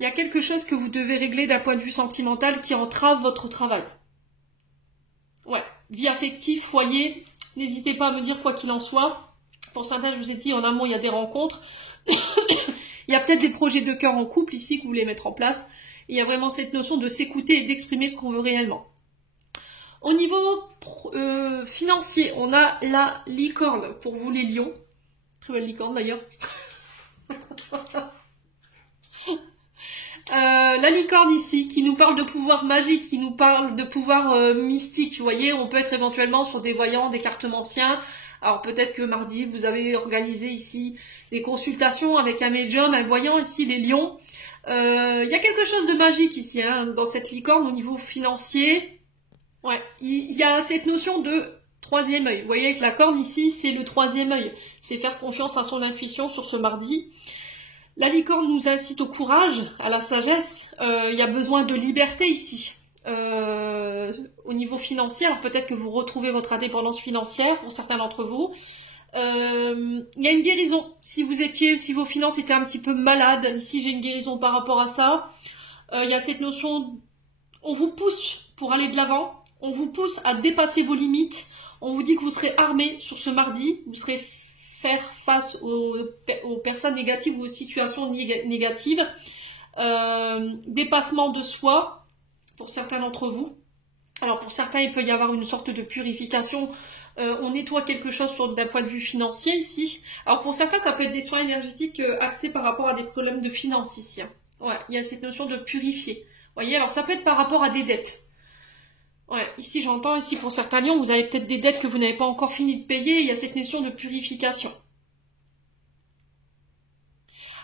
Il y a quelque chose que vous devez régler d'un point de vue sentimental qui entrave votre travail. Ouais, vie affective, foyer, n'hésitez pas à me dire quoi qu'il en soit. Pour certains, je vous ai dit, en amont, il y a des rencontres. Il y a peut-être des projets de cœur en couple ici que vous voulez mettre en place. Et il y a vraiment cette notion de s'écouter et d'exprimer ce qu'on veut réellement. Au niveau financier, on a la licorne pour vous les lions. Très belle licorne d'ailleurs. La licorne ici, qui nous parle de pouvoir magique, qui nous parle de pouvoir mystique. Vous voyez, on peut être éventuellement sur des voyants, des cartomanciens. Alors peut-être que mardi, vous avez organisé ici des consultations avec un médium, un voyant ici, les lions. Il y a quelque chose de magique ici, hein, dans cette licorne au niveau financier. Ouais, il y a cette notion de troisième œil. Vous voyez, avec la corne ici, c'est le troisième œil. C'est faire confiance à son intuition sur ce mardi. La licorne nous incite au courage, à la sagesse. Il y a besoin de liberté ici. Au niveau financier, alors peut-être que vous retrouvez votre indépendance financière pour certains d'entre vous. Il y a une guérison. Si vos finances étaient un petit peu malades, ici j'ai une guérison par rapport à ça. Il y a cette notion, on vous pousse pour aller de l'avant, on vous pousse à dépasser vos limites. On vous dit que vous serez armé sur ce mardi, vous serez faire face aux personnes négatives ou aux situations négatives. Dépassement de soi pour certains d'entre vous. Alors pour certains, il peut y avoir une sorte de purification. On nettoie quelque chose d'un point de vue financier ici. Alors pour certains, ça peut être des soins énergétiques axés par rapport à des problèmes de finances ici. Hein. Ouais, il y a cette notion de purifier. Vous voyez, alors ça peut être par rapport à des dettes. Ouais, ici j'entends, ici pour certains lions, vous avez peut-être des dettes que vous n'avez pas encore fini de payer. Il y a cette notion de purification.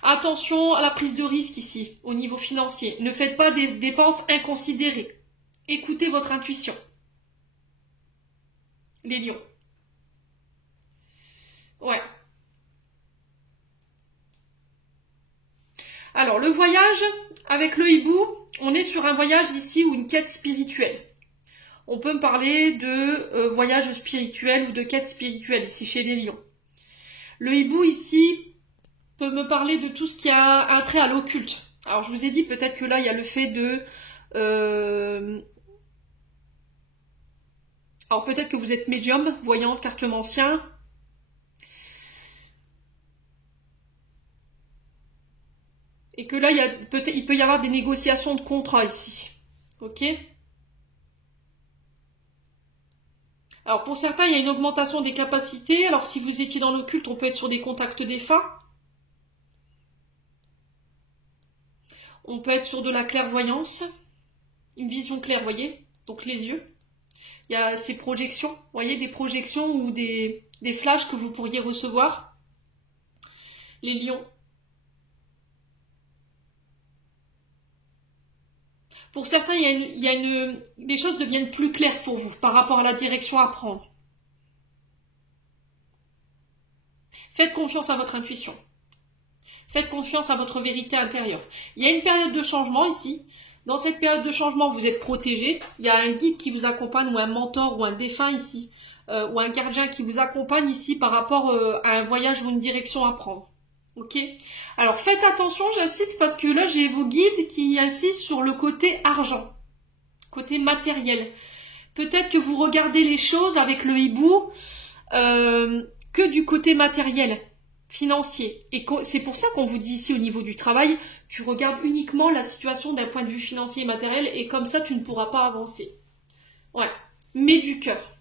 Attention à la prise de risque ici, au niveau financier. Ne faites pas des dépenses inconsidérées. Écoutez votre intuition. Les lions. Ouais. Alors, le voyage, avec le hibou, on est sur un voyage ici ou une quête spirituelle. On peut me parler de voyage spirituel ou de quête spirituelle ici chez les lions. Le hibou ici peut me parler de tout ce qui a un trait à l'occulte. Alors, je vous ai dit peut-être que là, il y a le fait de... Alors, peut-être que vous êtes médium, voyante, cartomancien. Et que là, il peut y avoir des négociations de contrat ici. Ok ? Alors, pour certains, il y a une augmentation des capacités. Alors, si vous étiez dans l'occulte, on peut être sur des contacts défunts. On peut être sur de la clairvoyance. Une vision claire, vous voyez ? Donc, les yeux. Il y a ces projections. Vous voyez, des projections ou des flashs que vous pourriez recevoir. Les lions. Pour certains, les choses deviennent plus claires pour vous par rapport à la direction à prendre. Faites confiance à votre intuition. Faites confiance à votre vérité intérieure. Il y a une période de changement ici. Dans cette période de changement, vous êtes protégé. Il y a un guide qui vous accompagne ou un mentor ou un défunt ici. Ou un gardien qui vous accompagne ici par rapport à un voyage ou une direction à prendre. Ok. Alors faites attention, j'insiste parce que là j'ai vos guides qui insistent sur le côté argent, côté matériel. Peut-être que vous regardez les choses avec le hibou que du côté matériel, financier. Et c'est pour ça qu'on vous dit ici au niveau du travail, tu regardes uniquement la situation d'un point de vue financier et matériel et comme ça tu ne pourras pas avancer. Ouais, mais du cœur.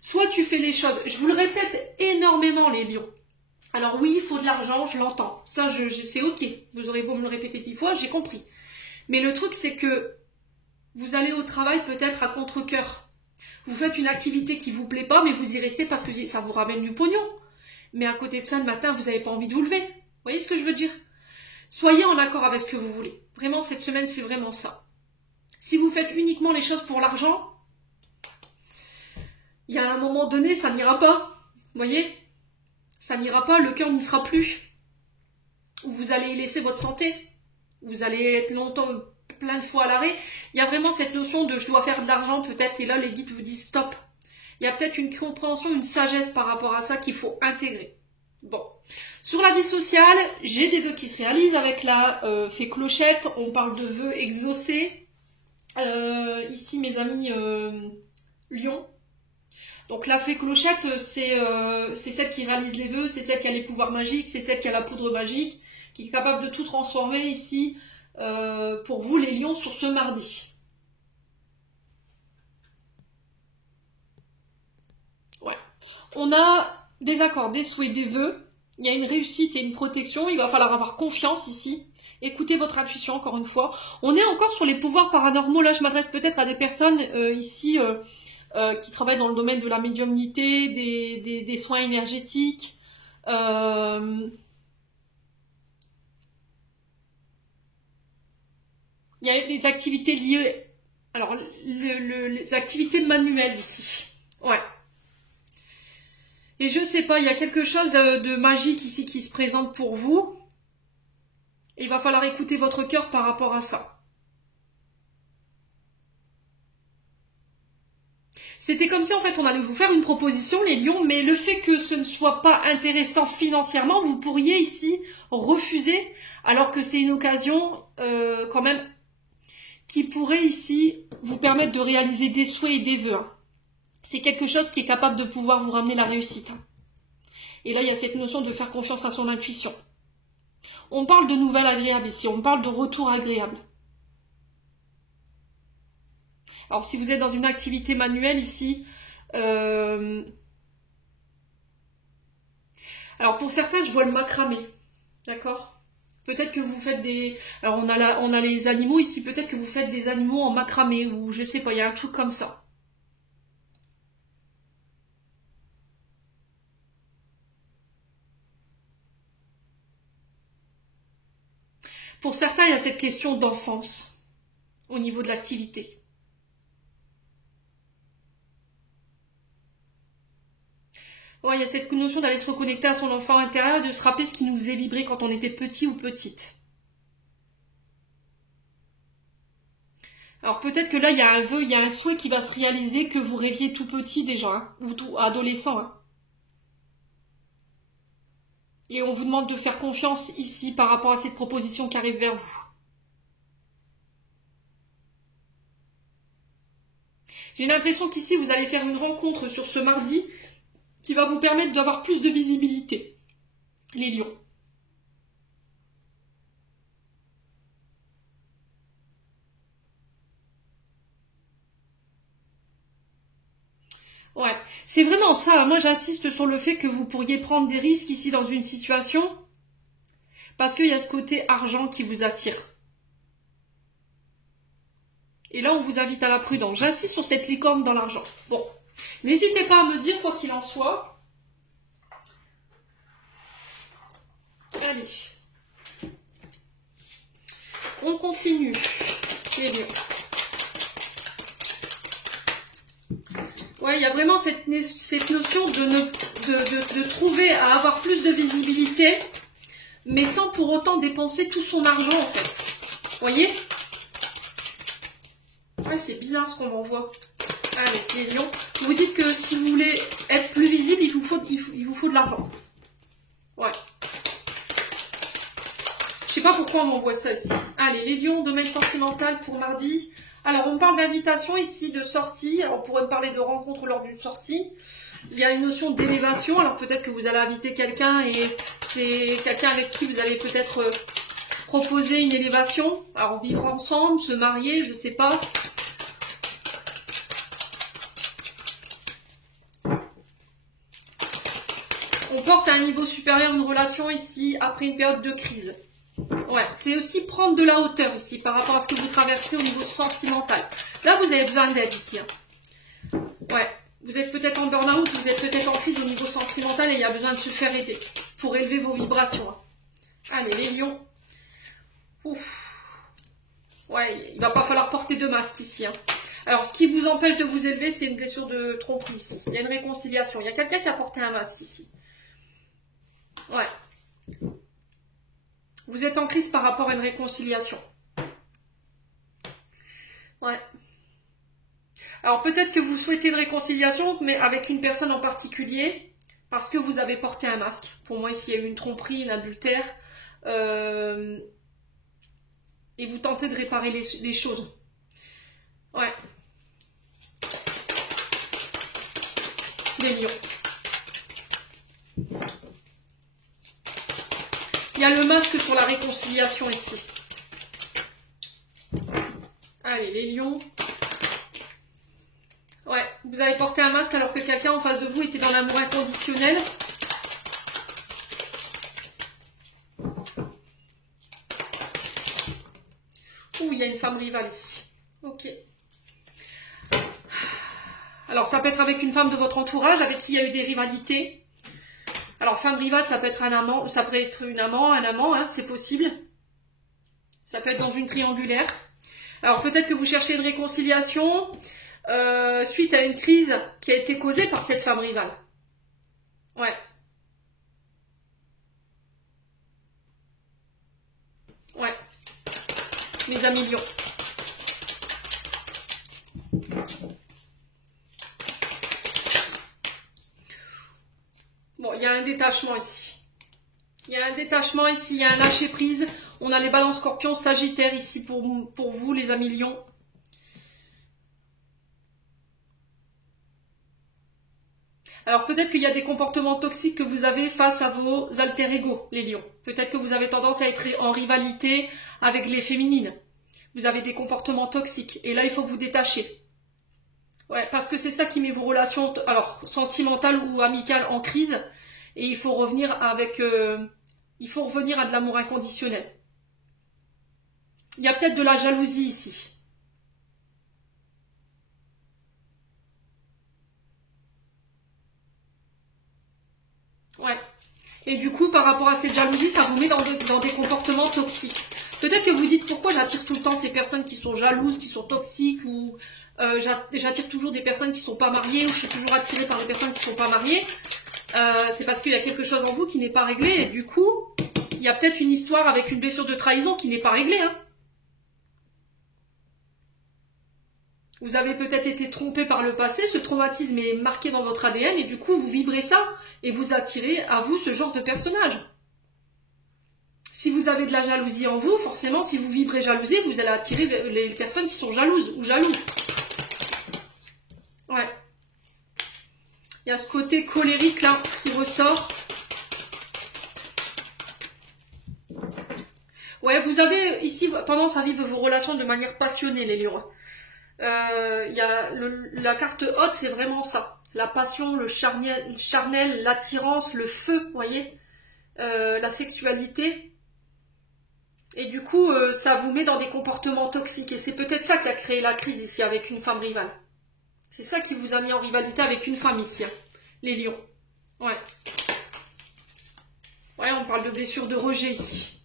Soit tu fais les choses, je vous le répète énormément les lions. Alors oui, il faut de l'argent, je l'entends. Ça, c'est ok. Vous aurez beau me le répéter 10 fois, j'ai compris. Mais le truc, c'est que vous allez au travail peut-être à contre-cœur. Vous faites une activité qui vous plaît pas, mais vous y restez parce que ça vous ramène du pognon. Mais à côté de ça, le matin, vous n'avez pas envie de vous lever. Vous voyez ce que je veux dire? Soyez en accord avec ce que vous voulez. Vraiment, cette semaine, c'est vraiment ça. Si vous faites uniquement les choses pour l'argent, il y a un moment donné, ça n'ira pas. Vous voyez? Ça n'ira pas, le cœur n'y sera plus. Vous allez y laisser votre santé. Vous allez être longtemps, plein de fois à l'arrêt. Il y a vraiment cette notion de je dois faire de l'argent peut-être, et là les guides vous disent stop. Il y a peut-être une compréhension, une sagesse par rapport à ça qu'il faut intégrer. Bon. Sur la vie sociale, j'ai des vœux qui se réalisent avec la fée clochette. On parle de vœux exaucés. Ici mes amis lions. Donc la fée clochette, c'est celle qui réalise les vœux, c'est celle qui a les pouvoirs magiques, c'est celle qui a la poudre magique, qui est capable de tout transformer ici pour vous les lions sur ce mardi. On a des accords, des souhaits, des vœux. Il y a une réussite et une protection. Il va falloir avoir confiance ici. Écoutez votre intuition, encore une fois. On est encore sur les pouvoirs paranormaux. Là, je m'adresse peut-être à des personnes ici qui travaillent dans le domaine de la médiumnité, des soins énergétiques. Il y a des activités liées... Alors, les activités manuelles ici. Ouais. Et je sais pas, il y a quelque chose de magique ici qui se présente pour vous. Et il va falloir écouter votre cœur par rapport à ça. C'était comme si en fait on allait vous faire une proposition, les lions, mais le fait que ce ne soit pas intéressant financièrement, vous pourriez ici refuser, alors que c'est une occasion quand même qui pourrait ici vous permettre de réaliser des souhaits et des vœux. Hein. C'est quelque chose qui est capable de pouvoir vous ramener la réussite. Hein. Et là, il y a cette notion de faire confiance à son intuition. On parle de nouvelles agréables ici, on parle de retour agréable. Alors, si vous êtes dans une activité manuelle ici, alors pour certains, je vois le macramé, d'accord? Peut-être que vous faites des... Alors, on a les animaux ici, peut-être que vous faites des animaux en macramé, ou je sais pas, il y a un truc comme ça. Pour certains, il y a cette question d'enfance au niveau de l'activité. Ouais, il y a cette notion d'aller se reconnecter à son enfant intérieur et de se rappeler ce qui nous faisait vibrer quand on était petit ou petite. Alors peut-être que là, il y a un vœu, il y a un souhait qui va se réaliser que vous rêviez tout petit déjà, hein, ou tout adolescent. Hein. Et on vous demande de faire confiance ici par rapport à cette proposition qui arrive vers vous. J'ai l'impression qu'ici, vous allez faire une rencontre sur ce mardi qui va vous permettre d'avoir plus de visibilité, les lions. Ouais, c'est vraiment ça. Moi, j'insiste sur le fait que vous pourriez prendre des risques ici dans une situation parce qu'il y a ce côté argent qui vous attire. Et là, on vous invite à la prudence. J'insiste sur cette licorne dans l'argent. Bon, n'hésitez pas à me dire quoi qu'il en soit. Allez. On continue. C'est bien. Ouais, il y a vraiment cette notion de trouver à avoir plus de visibilité, mais sans pour autant dépenser tout son argent en fait. Vous voyez? Ouais, c'est bizarre ce qu'on m'envoie. Allez, les lions. Vous dites que si vous voulez être plus visible, il vous faut de l'argent. Ouais. Je sais pas pourquoi on m'envoie ça ici. Allez, les lions, domaine sentimental pour mardi. Alors, on parle d'invitation ici, de sortie. Alors, on pourrait me parler de rencontre lors d'une sortie. Il y a une notion d'élévation. Alors, peut-être que vous allez inviter quelqu'un et c'est quelqu'un avec qui vous allez peut-être proposer une élévation. Alors, vivre ensemble, se marier, je sais pas. On porte à un niveau supérieur une relation ici après une période de crise. Ouais, c'est aussi prendre de la hauteur ici par rapport à ce que vous traversez au niveau sentimental. Là, vous avez besoin d'aide ici. Hein. Ouais, vous êtes peut-être en burn-out, vous êtes peut-être en crise au niveau sentimental et il y a besoin de se faire aider pour élever vos vibrations. Hein. Allez, les lions. Ouf. Ouais, il va pas falloir porter de masque ici. Hein. Alors, ce qui vous empêche de vous élever, c'est une blessure de tromperie ici. Il y a une réconciliation. Il y a quelqu'un qui a porté un masque ici. Ouais. Vous êtes en crise par rapport à une réconciliation. Ouais. Alors peut-être que vous souhaitez une réconciliation, mais avec une personne en particulier, parce que vous avez porté un masque. Pour moi, ici, il y a eu une tromperie, un adultère. Et vous tentez de réparer les choses. Ouais. Les lions. Il y a le masque sur la réconciliation ici. Allez, les lions. Ouais, Vous avez porté un masque alors que quelqu'un en face de vous était dans l'amour inconditionnel. Ouh, il y a une femme rivale ici. Ok. Alors, ça peut être avec une femme de votre entourage, avec qui il y a eu des rivalités. Alors, femme rivale, ça peut être un amant, ça peut être une amant, un amant, hein, c'est possible. Ça peut être dans une triangulaire. Alors, peut-être que vous cherchez une réconciliation suite à une crise qui a été causée par cette femme rivale. Ouais. Ouais. Mes amis lions. Bon, il y a un détachement ici. Il y a un détachement ici, il y a un lâcher prise. On a les balances scorpions, sagittaires ici pour vous, les amis lions. Alors peut-être qu'il y a des comportements toxiques que vous avez face à vos alter ego, les lions. Peut-être que vous avez tendance à être en rivalité avec les féminines. Vous avez des comportements toxiques. Et là, il faut vous détacher. Ouais, parce que c'est ça qui met vos relations, alors sentimentales ou amicales, en crise. Et il faut revenir avec, il faut revenir à de l'amour inconditionnel. Il y a peut-être de la jalousie ici. Ouais. Et du coup, par rapport à cette jalousie, ça vous met dans des comportements toxiques. Peut-être que vous dites pourquoi j'attire tout le temps ces personnes qui sont jalouses, qui sont toxiques, ou j'attire toujours des personnes qui ne sont pas mariées, ou je suis toujours attirée par des personnes qui ne sont pas mariées. C'est parce qu'il y a quelque chose en vous qui n'est pas réglé, et du coup, il y a peut-être une histoire avec une blessure de trahison qui n'est pas réglée. Hein. Vous avez peut-être été trompé par le passé, ce traumatisme est marqué dans votre ADN, et du coup, vous vibrez ça, et vous attirez à vous ce genre de personnage. Si vous avez de la jalousie en vous, forcément, si vous vibrez jalousie, vous allez attirer les personnes qui sont jalouses ou jaloux. Ouais. Il y a ce côté colérique là qui ressort. Ouais, vous avez ici tendance à vivre vos relations de manière passionnée, les lions. Il y a la carte haute, c'est vraiment ça. La passion, le charnel, l'attirance, le feu, vous voyez, la sexualité. Et du coup, ça vous met dans des comportements toxiques. Et c'est peut-être ça qui a créé la crise ici avec une femme rivale. C'est ça qui vous a mis en rivalité avec une femme ici, hein, les lions. Ouais. Ouais, on parle de blessure de rejet ici.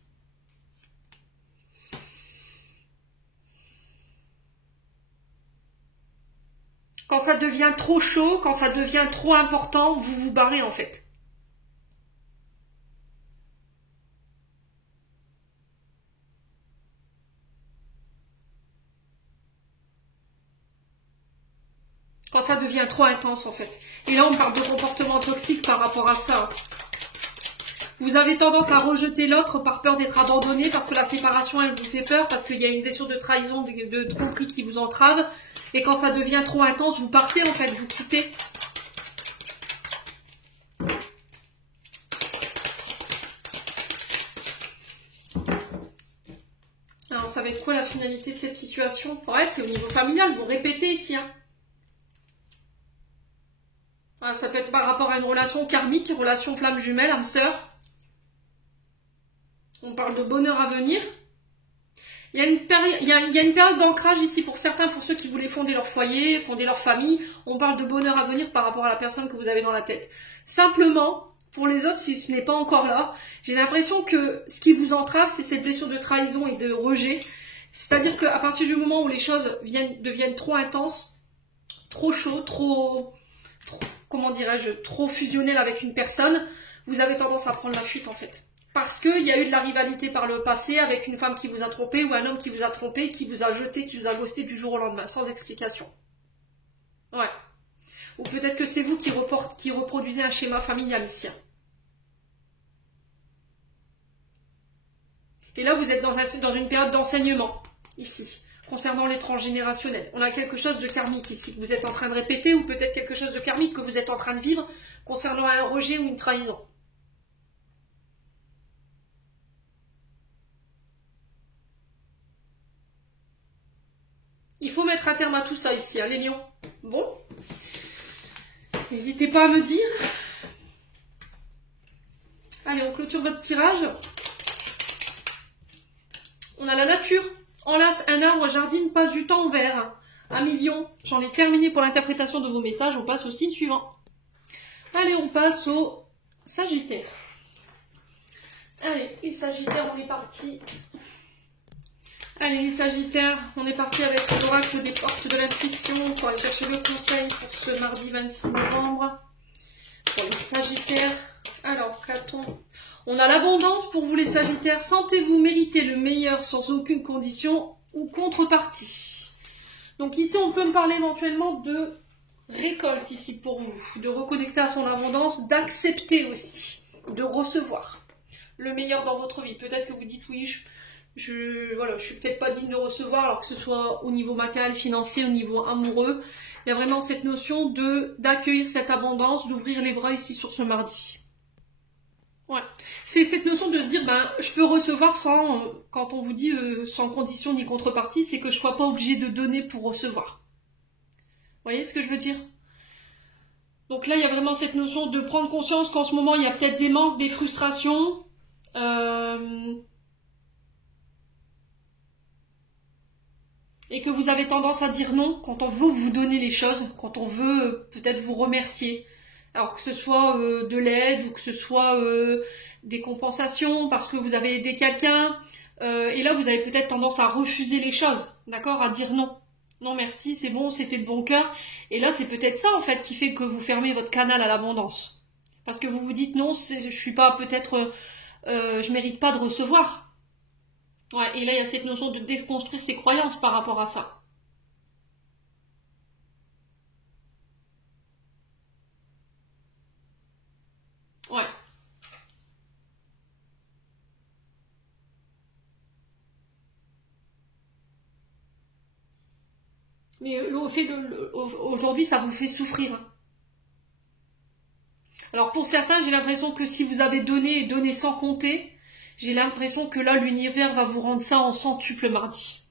Quand ça devient trop chaud, quand ça devient trop important, vous vous barrez en fait. Quand ça devient trop intense en fait. Et là on parle de comportement toxique par rapport à ça. Vous avez tendance à rejeter l'autre par peur d'être abandonné, parce que la séparation elle vous fait peur, parce qu'il y a une blessure de trahison, de tromperie qui vous entrave. Et quand ça devient trop intense, vous partez en fait, vous quittez. Alors ça va être quoi la finalité de cette situation? Ouais, c'est au niveau familial, vous répétez ici. Hein. Ah, ça peut être par rapport à une relation karmique, relation flamme jumelle, âme sœur. On parle de bonheur à venir. Il y a une période d'ancrage ici pour certains, pour ceux qui voulaient fonder leur foyer, fonder leur famille. On parle de bonheur à venir par rapport à la personne que vous avez dans la tête. Simplement, pour les autres, si ce n'est pas encore là, j'ai l'impression que ce qui vous entrave, c'est cette blessure de trahison et de rejet. C'est-à-dire qu'à partir du moment où les choses deviennent trop intenses, trop chaud, trop comment dirais-je, trop fusionnelles avec une personne, vous avez tendance à prendre la fuite en fait. Parce qu'il y a eu de la rivalité par le passé avec une femme qui vous a trompé ou un homme qui vous a trompé, qui vous a jeté, qui vous a ghosté du jour au lendemain, sans explication. Ouais. Ou peut-être que c'est vous qui reproduisez un schéma familial ici. Et là, vous êtes dans une période d'enseignement, ici, concernant les transgénérationnels. On a quelque chose de karmique ici, que vous êtes en train de répéter, ou peut-être quelque chose de karmique que vous êtes en train de vivre, concernant un rejet ou une trahison. Il faut mettre un terme à tout ça ici, hein, les lions. Bon. n'hésitez pas à me dire. Allez, on clôture votre tirage. On a la nature. Enlace un arbre, jardine, passe du temps vert. 1 million. J'en ai terminé pour l'interprétation de vos messages. On passe au signe suivant. Allez, on passe au Sagittaire. Allez, les Sagittaires, on est parti. Allez, les Sagittaires, on est parti avec l'oracle des portes de l'intuition pour aller chercher le conseil pour ce mardi 26 novembre. Pour les Sagittaires. Alors, qu'a-t-on? On a l'abondance pour vous les Sagittaires. Sentez-vous mériter le meilleur sans aucune condition ou contrepartie. Donc ici, on peut me parler éventuellement de récolte ici pour vous. De reconnecter à son abondance, d'accepter aussi, de recevoir le meilleur dans votre vie. Peut-être que vous dites oui, voilà, je suis peut-être pas digne de recevoir, alors que ce soit au niveau matériel, financier, au niveau amoureux. Il y a vraiment cette notion d'accueillir cette abondance, d'ouvrir les bras ici sur ce mardi. Ouais. C'est cette notion de se dire, ben, je peux recevoir sans, quand on vous dit sans condition ni contrepartie, c'est que je ne sois pas obligée de donner pour recevoir. Vous voyez ce que je veux dire? Donc là, il y a vraiment cette notion de prendre conscience qu'en ce moment, il y a peut-être des manques, des frustrations. Et que vous avez tendance à dire non quand on veut vous donner les choses, quand on veut peut-être vous remercier. Alors que ce soit de l'aide ou que ce soit des compensations parce que vous avez aidé quelqu'un. Et là, vous avez peut-être tendance à refuser les choses, d'accord? À dire non. Non, merci, c'est bon, c'était de bon cœur. Et là, c'est peut-être ça, en fait, qui fait que vous fermez votre canal à l'abondance. Parce que vous vous dites non, je suis pas peut-être... je mérite pas de recevoir. Ouais, et là, il y a cette notion de déconstruire ses croyances par rapport à ça. Ouais. Mais le fait aujourd'hui, ça vous fait souffrir. Alors pour certains, j'ai l'impression que si vous avez donné et donné sans compter, j'ai l'impression que là, l'univers va vous rendre ça en centuple mardi.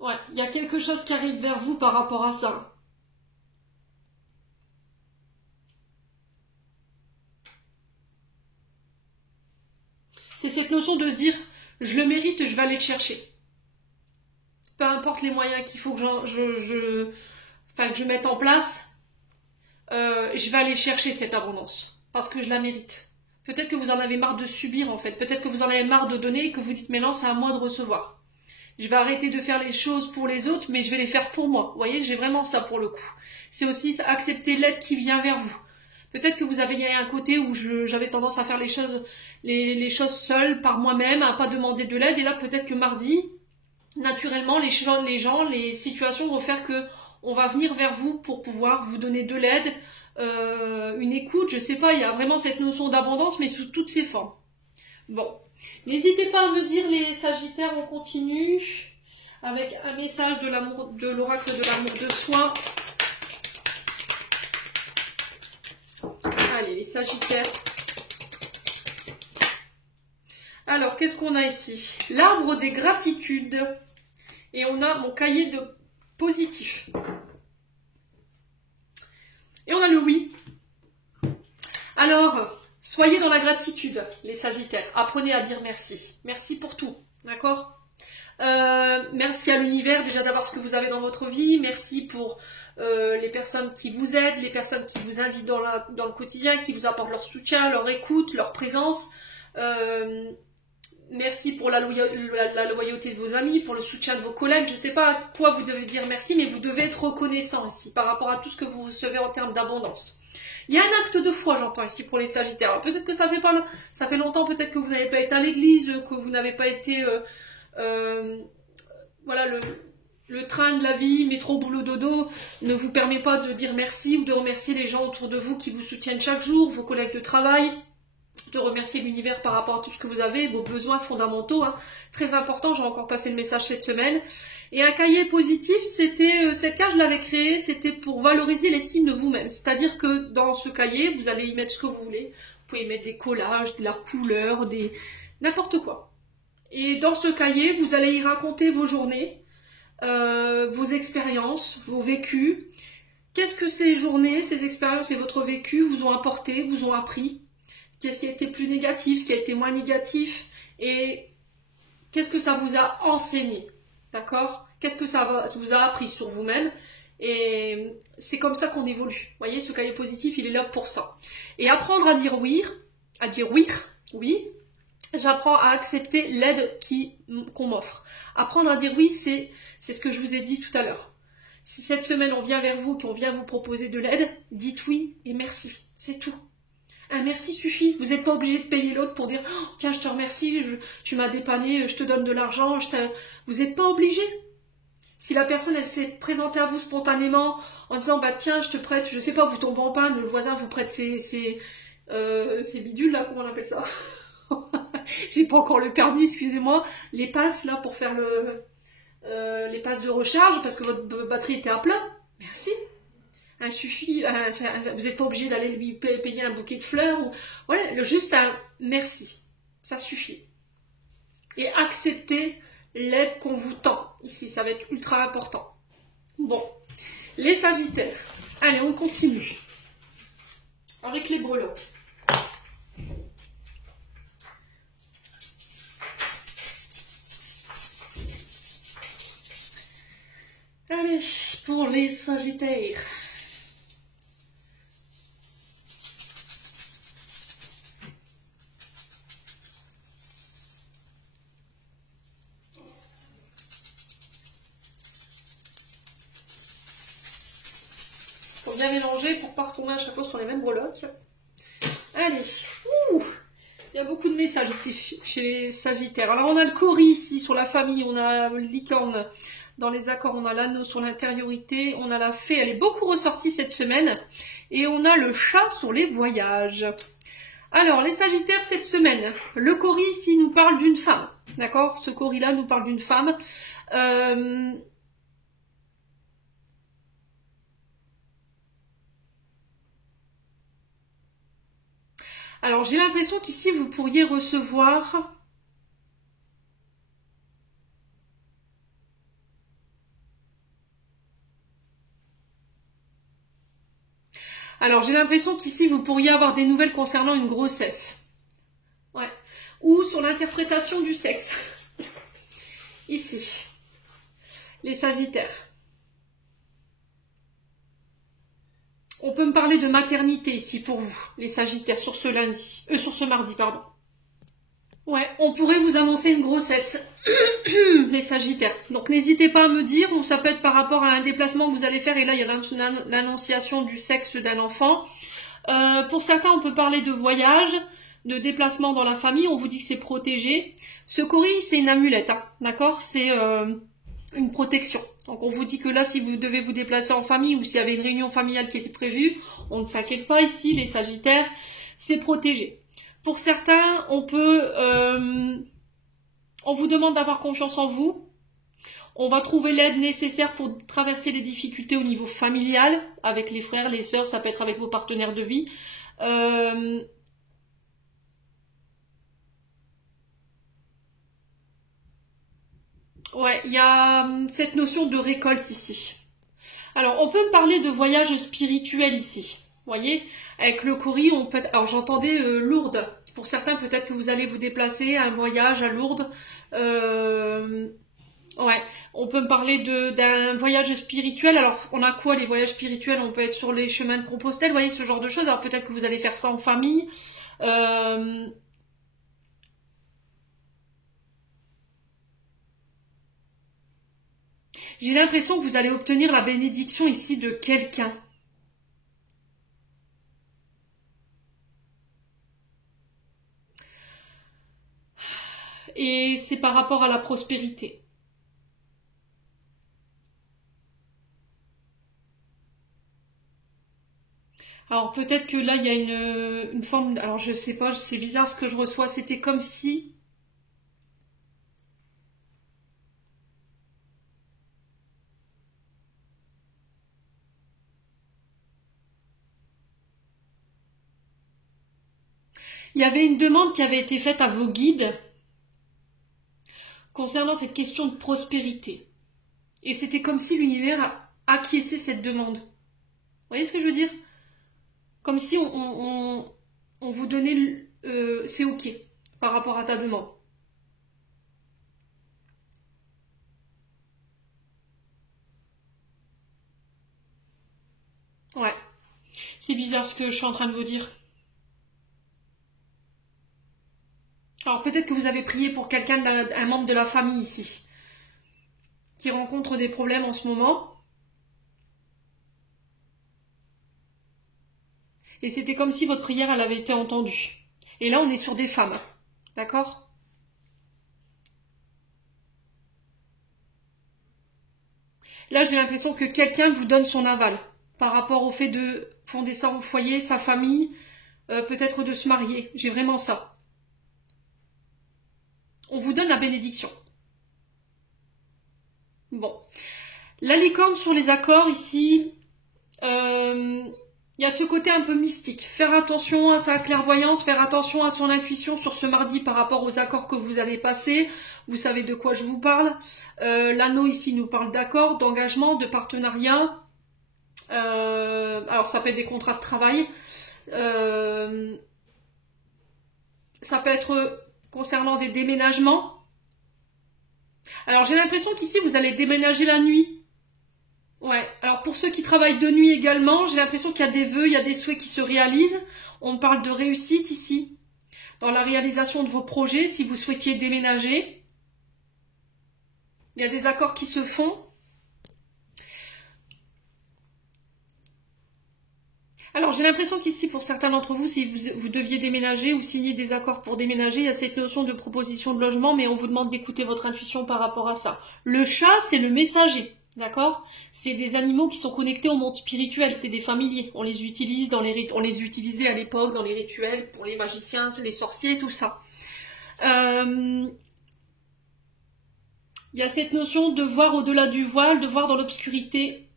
Ouais, il y a quelque chose qui arrive vers vous par rapport à ça. C'est cette notion de se dire, je le mérite, je vais aller le chercher. Peu importe les moyens qu'il faut que je mette en place, je vais aller chercher cette abondance. Parce que je la mérite. Peut-être que vous en avez marre de subir en fait. Peut-être que vous en avez marre de donner et que vous dites maintenant c'est à moi de recevoir. Je vais arrêter de faire les choses pour les autres, mais je vais les faire pour moi. Vous voyez, j'ai vraiment ça pour le coup. C'est aussi accepter l'aide qui vient vers vous. Peut-être que vous avez un côté où j'avais tendance à faire les choses seules, par moi-même, à pas demander de l'aide. Et là, peut-être que mardi, naturellement, les gens, les situations vont faire que on va venir vers vous pour pouvoir vous donner de l'aide, une écoute, je sais pas, il y a vraiment cette notion d'abondance, mais sous toutes ses formes. Bon, n'hésitez pas à me dire les Sagittaires, on continue avec un message de l'amour, de l'oracle de l'amour de soi. Allez, les Sagittaires. Alors, qu'est-ce qu'on a ici? L'arbre des gratitudes. Et on a mon cahier de positif. Et on a le oui. Alors, soyez dans la gratitude, les Sagittaires. Apprenez à dire merci. Merci pour tout, d'accord? Merci à l'univers déjà d'avoir ce que vous avez dans votre vie. Merci pour les personnes qui vous aident, les personnes qui vous invitent dans le quotidien, qui vous apportent leur soutien, leur écoute, leur présence. Merci pour la loyauté de vos amis, pour le soutien de vos collègues. Je ne sais pas à quoi vous devez dire merci, mais vous devez être reconnaissant ici par rapport à tout ce que vous recevez en termes d'abondance. Il y a un acte de foi, j'entends ici pour les Sagittaires. Peut-être que ça fait longtemps, peut-être que vous n'avez pas été à l'église, que vous n'avez pas été... voilà, le train de la vie, métro, boulot, dodo, ne vous permet pas de dire merci ou de remercier les gens autour de vous qui vous soutiennent chaque jour, vos collègues de travail, de remercier l'univers par rapport à tout ce que vous avez, vos besoins fondamentaux, hein. Très important, j'ai encore passé le message cette semaine. Et un cahier positif, c'était, cette case je l'avais créée, c'était pour valoriser l'estime de vous-même. C'est-à-dire que dans ce cahier, vous allez y mettre ce que vous voulez. Vous pouvez y mettre des collages, de la couleur, n'importe quoi. Et dans ce cahier, vous allez y raconter vos journées, vos expériences, vos vécus, Qu'est-ce que ces journées, ces expériences et votre vécu vous ont apporté, vous ont appris? Qu'est-ce qui a été plus négatif, ce qui a été moins négatif? Et qu'est-ce que ça vous a enseigné? D'accord? Qu'est-ce que ça vous a appris sur vous-même? Et c'est comme ça qu'on évolue. Vous voyez, ce cahier positif, il est là pour ça. Et apprendre à dire oui, oui, j'apprends à accepter l'aide qu'on m'offre. Apprendre à dire oui, c'est ce que je vous ai dit tout à l'heure. Si cette semaine on vient vers vous, qu'on vient vous proposer de l'aide, dites oui et merci. C'est tout. Un merci suffit. Vous n'êtes pas obligé de payer l'autre pour dire oh, tiens, je te remercie, tu m'as dépanné, je te donne de l'argent. Vous n'êtes pas obligé. Si la personne elle s'est présentée à vous spontanément en disant bah tiens, je te prête, je sais pas, vous tombez en panne, le voisin vous prête ses bidules là, comment on appelle ça? J'ai pas encore le permis, excusez-moi. Les passes là pour faire les passes de recharge parce que votre batterie était à plein. Merci. Il suffit, vous n'êtes pas obligé d'aller lui payer un bouquet de fleurs. Voilà, juste un merci. Ça suffit. Et accepter l'aide qu'on vous tend. Ici, ça va être ultra important. Bon, les Sagittaires. Allez, on continue. Avec les breloques. Allez, pour les Sagittaires. Faut bien mélanger pour pas retomber à chaque fois sur les mêmes breloques. Allez, il y a beaucoup de messages ici chez les Sagittaires. Alors on a le Cori ici sur la famille, on a le licorne dans les accords, on a l'anneau sur l'intériorité, on a la fée, elle est beaucoup ressortie cette semaine, et on a le chat sur les voyages. Alors les Sagittaires cette semaine, le Cori ici nous parle d'une femme, d'accord? Ce Cori là nous parle d'une femme. Alors j'ai l'impression qu'ici vous pourriez recevoir vous pourriez avoir des nouvelles concernant une grossesse. Ouais. Ou sur l'interprétation du sexe. Ici. Les Sagittaires. On peut me parler de maternité ici pour vous, les Sagittaires, sur ce mardi, pardon. Ouais, on pourrait vous annoncer une grossesse, les Sagittaires. Donc n'hésitez pas à me dire, ou ça peut être par rapport à un déplacement que vous allez faire, et là il y a l'annonciation du sexe d'un enfant. Pour certains, on peut parler de voyage, de déplacement dans la famille, on vous dit que c'est protégé. Ce Cori, c'est une amulette, hein, d'accord? C'est une protection. Donc on vous dit que là, si vous devez vous déplacer en famille ou s'il y avait une réunion familiale qui était prévue, on ne s'inquiète pas ici, les Sagittaires, c'est protégé. Pour certains, on vous demande d'avoir confiance en vous. On va trouver l'aide nécessaire pour traverser les difficultés au niveau familial, avec les frères, les sœurs, ça peut être avec vos partenaires de vie. Ouais, il y a cette notion de récolte ici. Alors, on peut me parler de voyage spirituel ici. Vous voyez, avec le Cori, on peut... Alors, j'entendais Lourdes. Pour certains, peut-être que vous allez vous déplacer à un voyage à Lourdes. Ouais, on peut me parler d'un voyage spirituel. Alors, on a quoi les voyages spirituels? On peut être sur les chemins de Compostelle, vous voyez, ce genre de choses. Alors, peut-être que vous allez faire ça en famille. J'ai l'impression que vous allez obtenir la bénédiction ici de quelqu'un. Et c'est par rapport à la prospérité. Alors peut-être que là il y a une forme... Alors je sais pas, c'est bizarre ce que je reçois. C'était comme si... Il y avait une demande qui avait été faite à vos guides concernant cette question de prospérité. Et c'était comme si l'univers a acquiescé cette demande. voyez ce que je veux dire? Comme si on vous donnait c'est ok par rapport à ta demande. Ouais, c'est bizarre ce que je suis en train de vous dire. Alors peut-être que vous avez prié pour quelqu'un, un membre de la famille ici, qui rencontre des problèmes en ce moment. Et c'était comme si votre prière, elle avait été entendue. Et là, on est sur des femmes. D'accord? Là, j'ai l'impression que quelqu'un vous donne son aval par rapport au fait de fonder ça au foyer, sa famille, peut-être de se marier. J'ai vraiment ça. On vous donne la bénédiction. Bon. La licorne sur les accords ici, il y a ce côté un peu mystique. Faire attention à sa clairvoyance, faire attention à son intuition sur ce mardi par rapport aux accords que vous avez passés. Vous savez de quoi je vous parle. L'anneau ici nous parle d'accords, d'engagement, de partenariat. Alors ça peut être des contrats de travail. Ça peut être concernant des déménagements. Alors j'ai l'impression qu'ici vous allez déménager la nuit. Ouais, alors pour ceux qui travaillent de nuit également, j'ai l'impression qu'il y a des vœux, il y a des souhaits qui se réalisent. On parle de réussite ici, dans la réalisation de vos projets, si vous souhaitiez déménager. Il y a des accords qui se font. Alors j'ai l'impression qu'ici, pour certains d'entre vous, si vous deviez déménager ou signer des accords pour déménager, il y a cette notion de proposition de logement, mais on vous demande d'écouter votre intuition par rapport à ça. Le chat, c'est le messager. D'accord? C'est des animaux qui sont connectés au monde spirituel, c'est des familiers. On les utilise on les utilisait à l'époque dans les rituels pour les magiciens, les sorciers, tout ça. Il y a cette notion de voir au-delà du voile, de voir dans l'obscurité.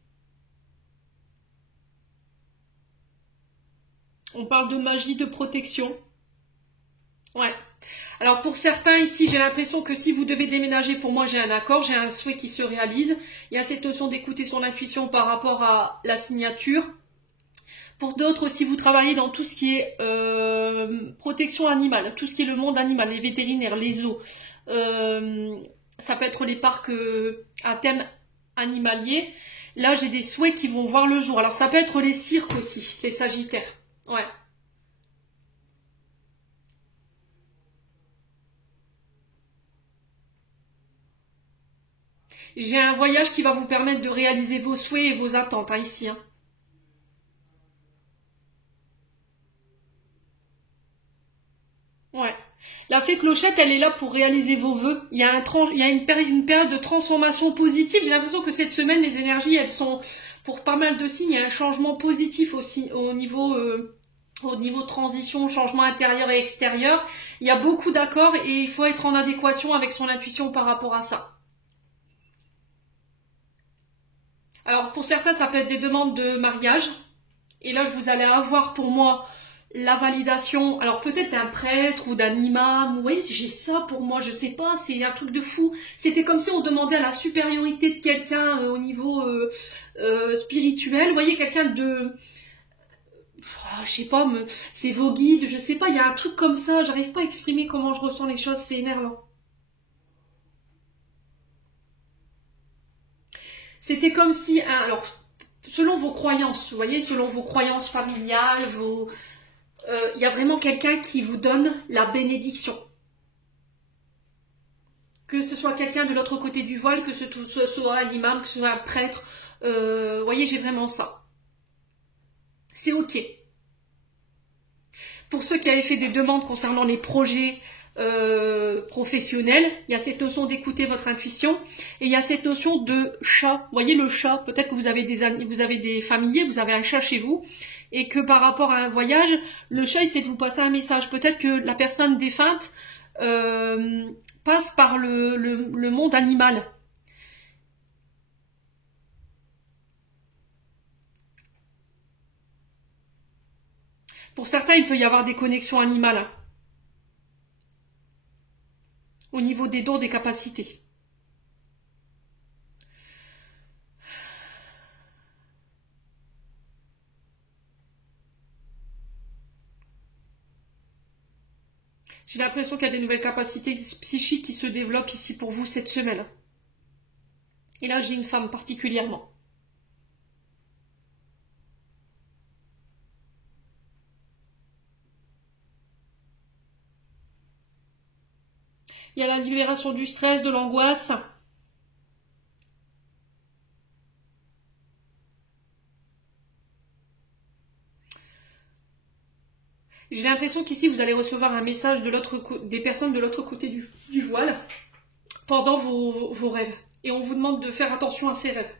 On parle de magie, de protection. Ouais. Alors pour certains ici, j'ai l'impression que si vous devez déménager, pour moi j'ai un accord, j'ai un souhait qui se réalise. Il y a cette notion d'écouter son intuition par rapport à la signature. Pour d'autres, si vous travaillez dans tout ce qui est protection animale, tout ce qui est le monde animal, les vétérinaires, les zoos, ça peut être les parcs à thème animalier. Là, j'ai des souhaits qui vont voir le jour. Alors ça peut être les cirques aussi, les sagittaires. Ouais. J'ai un voyage qui va vous permettre de réaliser vos souhaits et vos attentes, hein, ici. Hein. Ouais. La fée clochette, elle est là pour réaliser vos vœux. Il y a, une période de transformation positive. J'ai l'impression que cette semaine, les énergies, elles sont, pour pas mal de signes, il y a un changement positif aussi au niveau transition, changement intérieur et extérieur. Il y a beaucoup d'accords et il faut être en adéquation avec son intuition par rapport à ça. Alors pour certains, ça peut être des demandes de mariage. Et là, vous allez avoir pour moi la validation. Alors peut-être d'un prêtre ou d'un imam. Oui, j'ai ça pour moi, je sais pas, c'est un truc de fou. C'était comme si on demandait à la supériorité de quelqu'un au niveau spirituel. Vous voyez, quelqu'un de... je sais pas, c'est vos guides, je sais pas, il y a un truc comme ça. J'arrive pas à exprimer comment je ressens les choses, c'est énervant. C'était comme si, alors, selon vos croyances, vous voyez, selon vos croyances familiales, il y a vraiment quelqu'un qui vous donne la bénédiction. Que ce soit quelqu'un de l'autre côté du voile, que ce soit un imam, que ce soit un prêtre, vous voyez, j'ai vraiment ça. C'est ok. Pour ceux qui avaient fait des demandes concernant les projets professionnels, il y a cette notion d'écouter votre intuition et il y a cette notion de chat. Vous voyez le chat, peut-être que vous avez des familiers, vous avez un chat chez vous et que par rapport à un voyage, le chat essaie de vous passer un message. Peut-être que la personne défunte passe par le monde animal. Pour certains, il peut y avoir des connexions animales au niveau des dons, des capacités. J'ai l'impression qu'il y a des nouvelles capacités psychiques qui se développent ici pour vous cette semaine. Et là, j'ai une femme particulièrement. Il y a la libération du stress, de l'angoisse. J'ai l'impression qu'ici, vous allez recevoir un message des personnes de l'autre côté du voile pendant vos rêves. Et on vous demande de faire attention à ces rêves.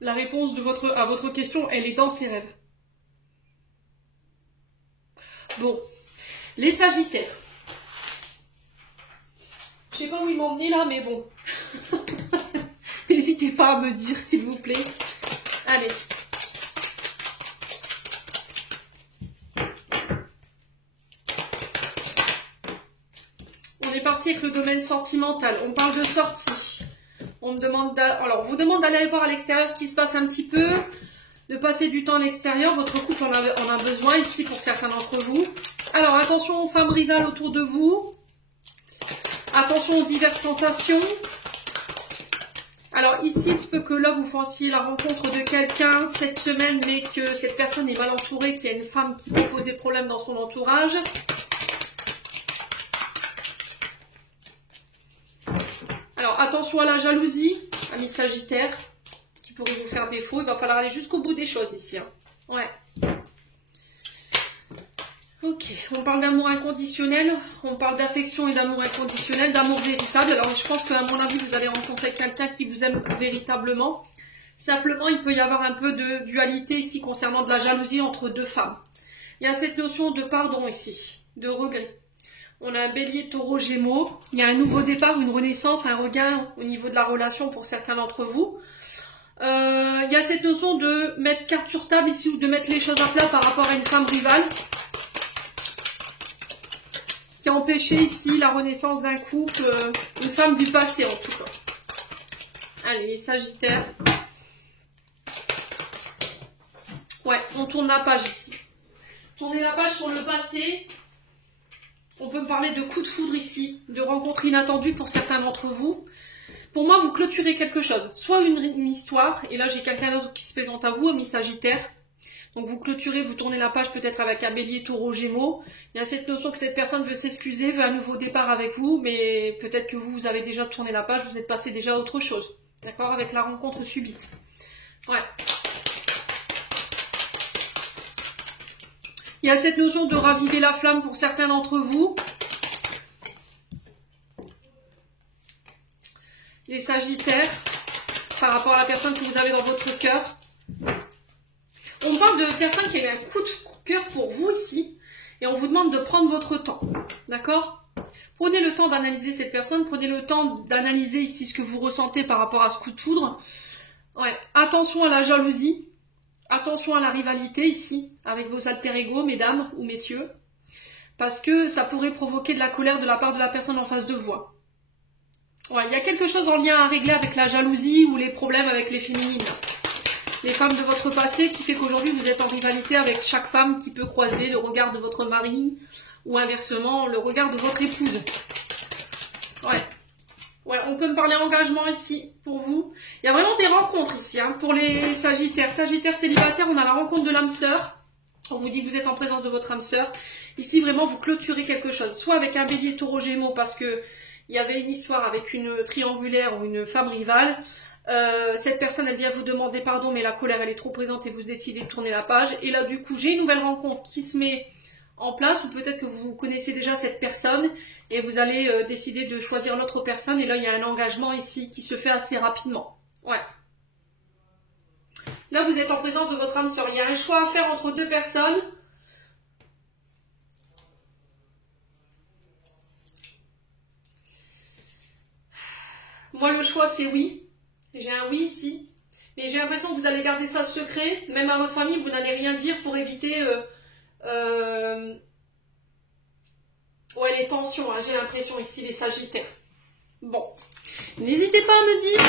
La réponse à votre question, elle est dans ces rêves. Bon, les Sagittaires. Je sais pas où ils m'ont emmené là, mais bon. N'hésitez pas à me dire, s'il vous plaît. Allez. On est parti avec le domaine sentimental. On parle de sortie. On me demande on vous demande d'aller voir à l'extérieur ce qui se passe un petit peu, de passer du temps à l'extérieur. Votre couple en a besoin ici pour certains d'entre vous. Alors attention aux femmes rivales autour de vous. Attention aux diverses tentations. Alors ici, il se peut que là, vous fassiez la rencontre de quelqu'un cette semaine, mais que cette personne est mal entourée, qu'il y a une femme qui peut poser problème dans son entourage. Alors attention à la jalousie, amis Sagittaires, qui pourrait vous faire défaut. Il va falloir aller jusqu'au bout des choses ici. Hein. Ouais. Ok, on parle d'amour inconditionnel, on parle d'affection et d'amour inconditionnel, d'amour véritable. Alors je pense qu'à mon avis, vous allez rencontrer quelqu'un qui vous aime véritablement. Simplement, il peut y avoir un peu de dualité ici concernant de la jalousie entre deux femmes. Il y a cette notion de pardon ici, de regret. On a un bélier, taureau, gémeaux. Il y a un nouveau départ, une renaissance, un regain au niveau de la relation pour certains d'entre vous. Il y a cette notion de mettre carte sur table ici ou de mettre les choses à plat par rapport à une femme rivale qui a empêché ici la renaissance d'un couple, une femme du passé en tout cas. Allez, les Sagittaires. Ouais, on tourne la page ici. Tourner la page sur le passé. On peut me parler de coup de foudre ici, de rencontres inattendues pour certains d'entre vous. Pour moi, vous clôturez quelque chose. Soit une histoire, et là j'ai quelqu'un d'autre qui se présente à vous, ami Sagittaire. Donc vous clôturez, vous tournez la page peut-être avec un bélier, taureau, gémeaux. Il y a cette notion que cette personne veut s'excuser, veut un nouveau départ avec vous, mais peut-être que vous avez déjà tourné la page, vous êtes passé déjà à autre chose. D'accord? Avec la rencontre subite. Ouais. Il y a cette notion de raviver la flamme pour certains d'entre vous. Les Sagittaires, par rapport à la personne que vous avez dans votre cœur. On parle de personnes qui avaient un coup de cœur pour vous ici. Et on vous demande de prendre votre temps. D'accord? Prenez le temps d'analyser cette personne. Prenez le temps d'analyser ici ce que vous ressentez par rapport à ce coup de foudre. Ouais. Attention à la jalousie. Attention à la rivalité ici, avec vos alter ego, mesdames ou messieurs. Parce que ça pourrait provoquer de la colère de la part de la personne en face de vous. Ouais, il y a quelque chose en lien à régler avec la jalousie ou les problèmes avec les féminines. Les femmes de votre passé qui fait qu'aujourd'hui vous êtes en rivalité avec chaque femme qui peut croiser le regard de votre mari ou inversement le regard de votre épouse. Ouais. Ouais, on peut me parler engagement ici pour vous. Il y a vraiment des rencontres ici hein, pour les Sagittaires. Sagittaires célibataires, on a la rencontre de l'âme sœur. On vous dit que vous êtes en présence de votre âme sœur. Ici vraiment vous clôturez quelque chose. Soit avec un bélier, taureau, gémeaux parce que il y avait une histoire avec une triangulaire ou une femme rivale. Cette personne elle vient vous demander pardon mais la colère elle est trop présente et vous décidez de tourner la page et là du coup j'ai une nouvelle rencontre qui se met en place ou peut-être que vous connaissez déjà cette personne et vous allez décider de choisir l'autre personne et là il y a un engagement ici qui se fait assez rapidement. Ouais. Là vous êtes en présence de votre âme sœur, il y a un choix à faire entre deux personnes. Moi le choix c'est oui. J'ai un oui ici, mais j'ai l'impression que vous allez garder ça secret, même à votre famille, vous n'allez rien dire pour éviter ouais, les tensions, hein, j'ai l'impression ici, les Sagittaires. Bon, n'hésitez pas à me dire,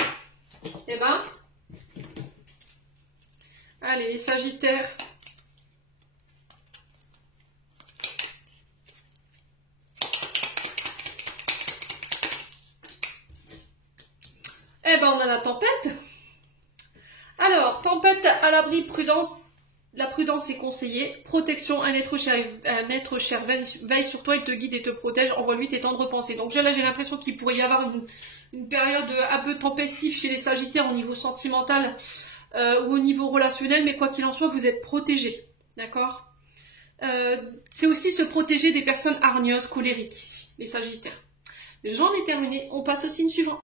eh ben, allez, les Sagittaires. Eh ben, on a la tempête. Alors, tempête à l'abri, prudence. La prudence est conseillée. Protection, un être cher veille sur toi, il te guide et te protège. Envoie-lui tes tendres pensées. Donc là, j'ai l'impression qu'il pourrait y avoir une période un peu tempestive chez les Sagittaires au niveau sentimental ou au niveau relationnel. Mais quoi qu'il en soit, vous êtes protégés. D'accord? C'est aussi se protéger des personnes hargneuses, colériques ici, les Sagittaires. J'en ai terminé. On passe au signe suivant.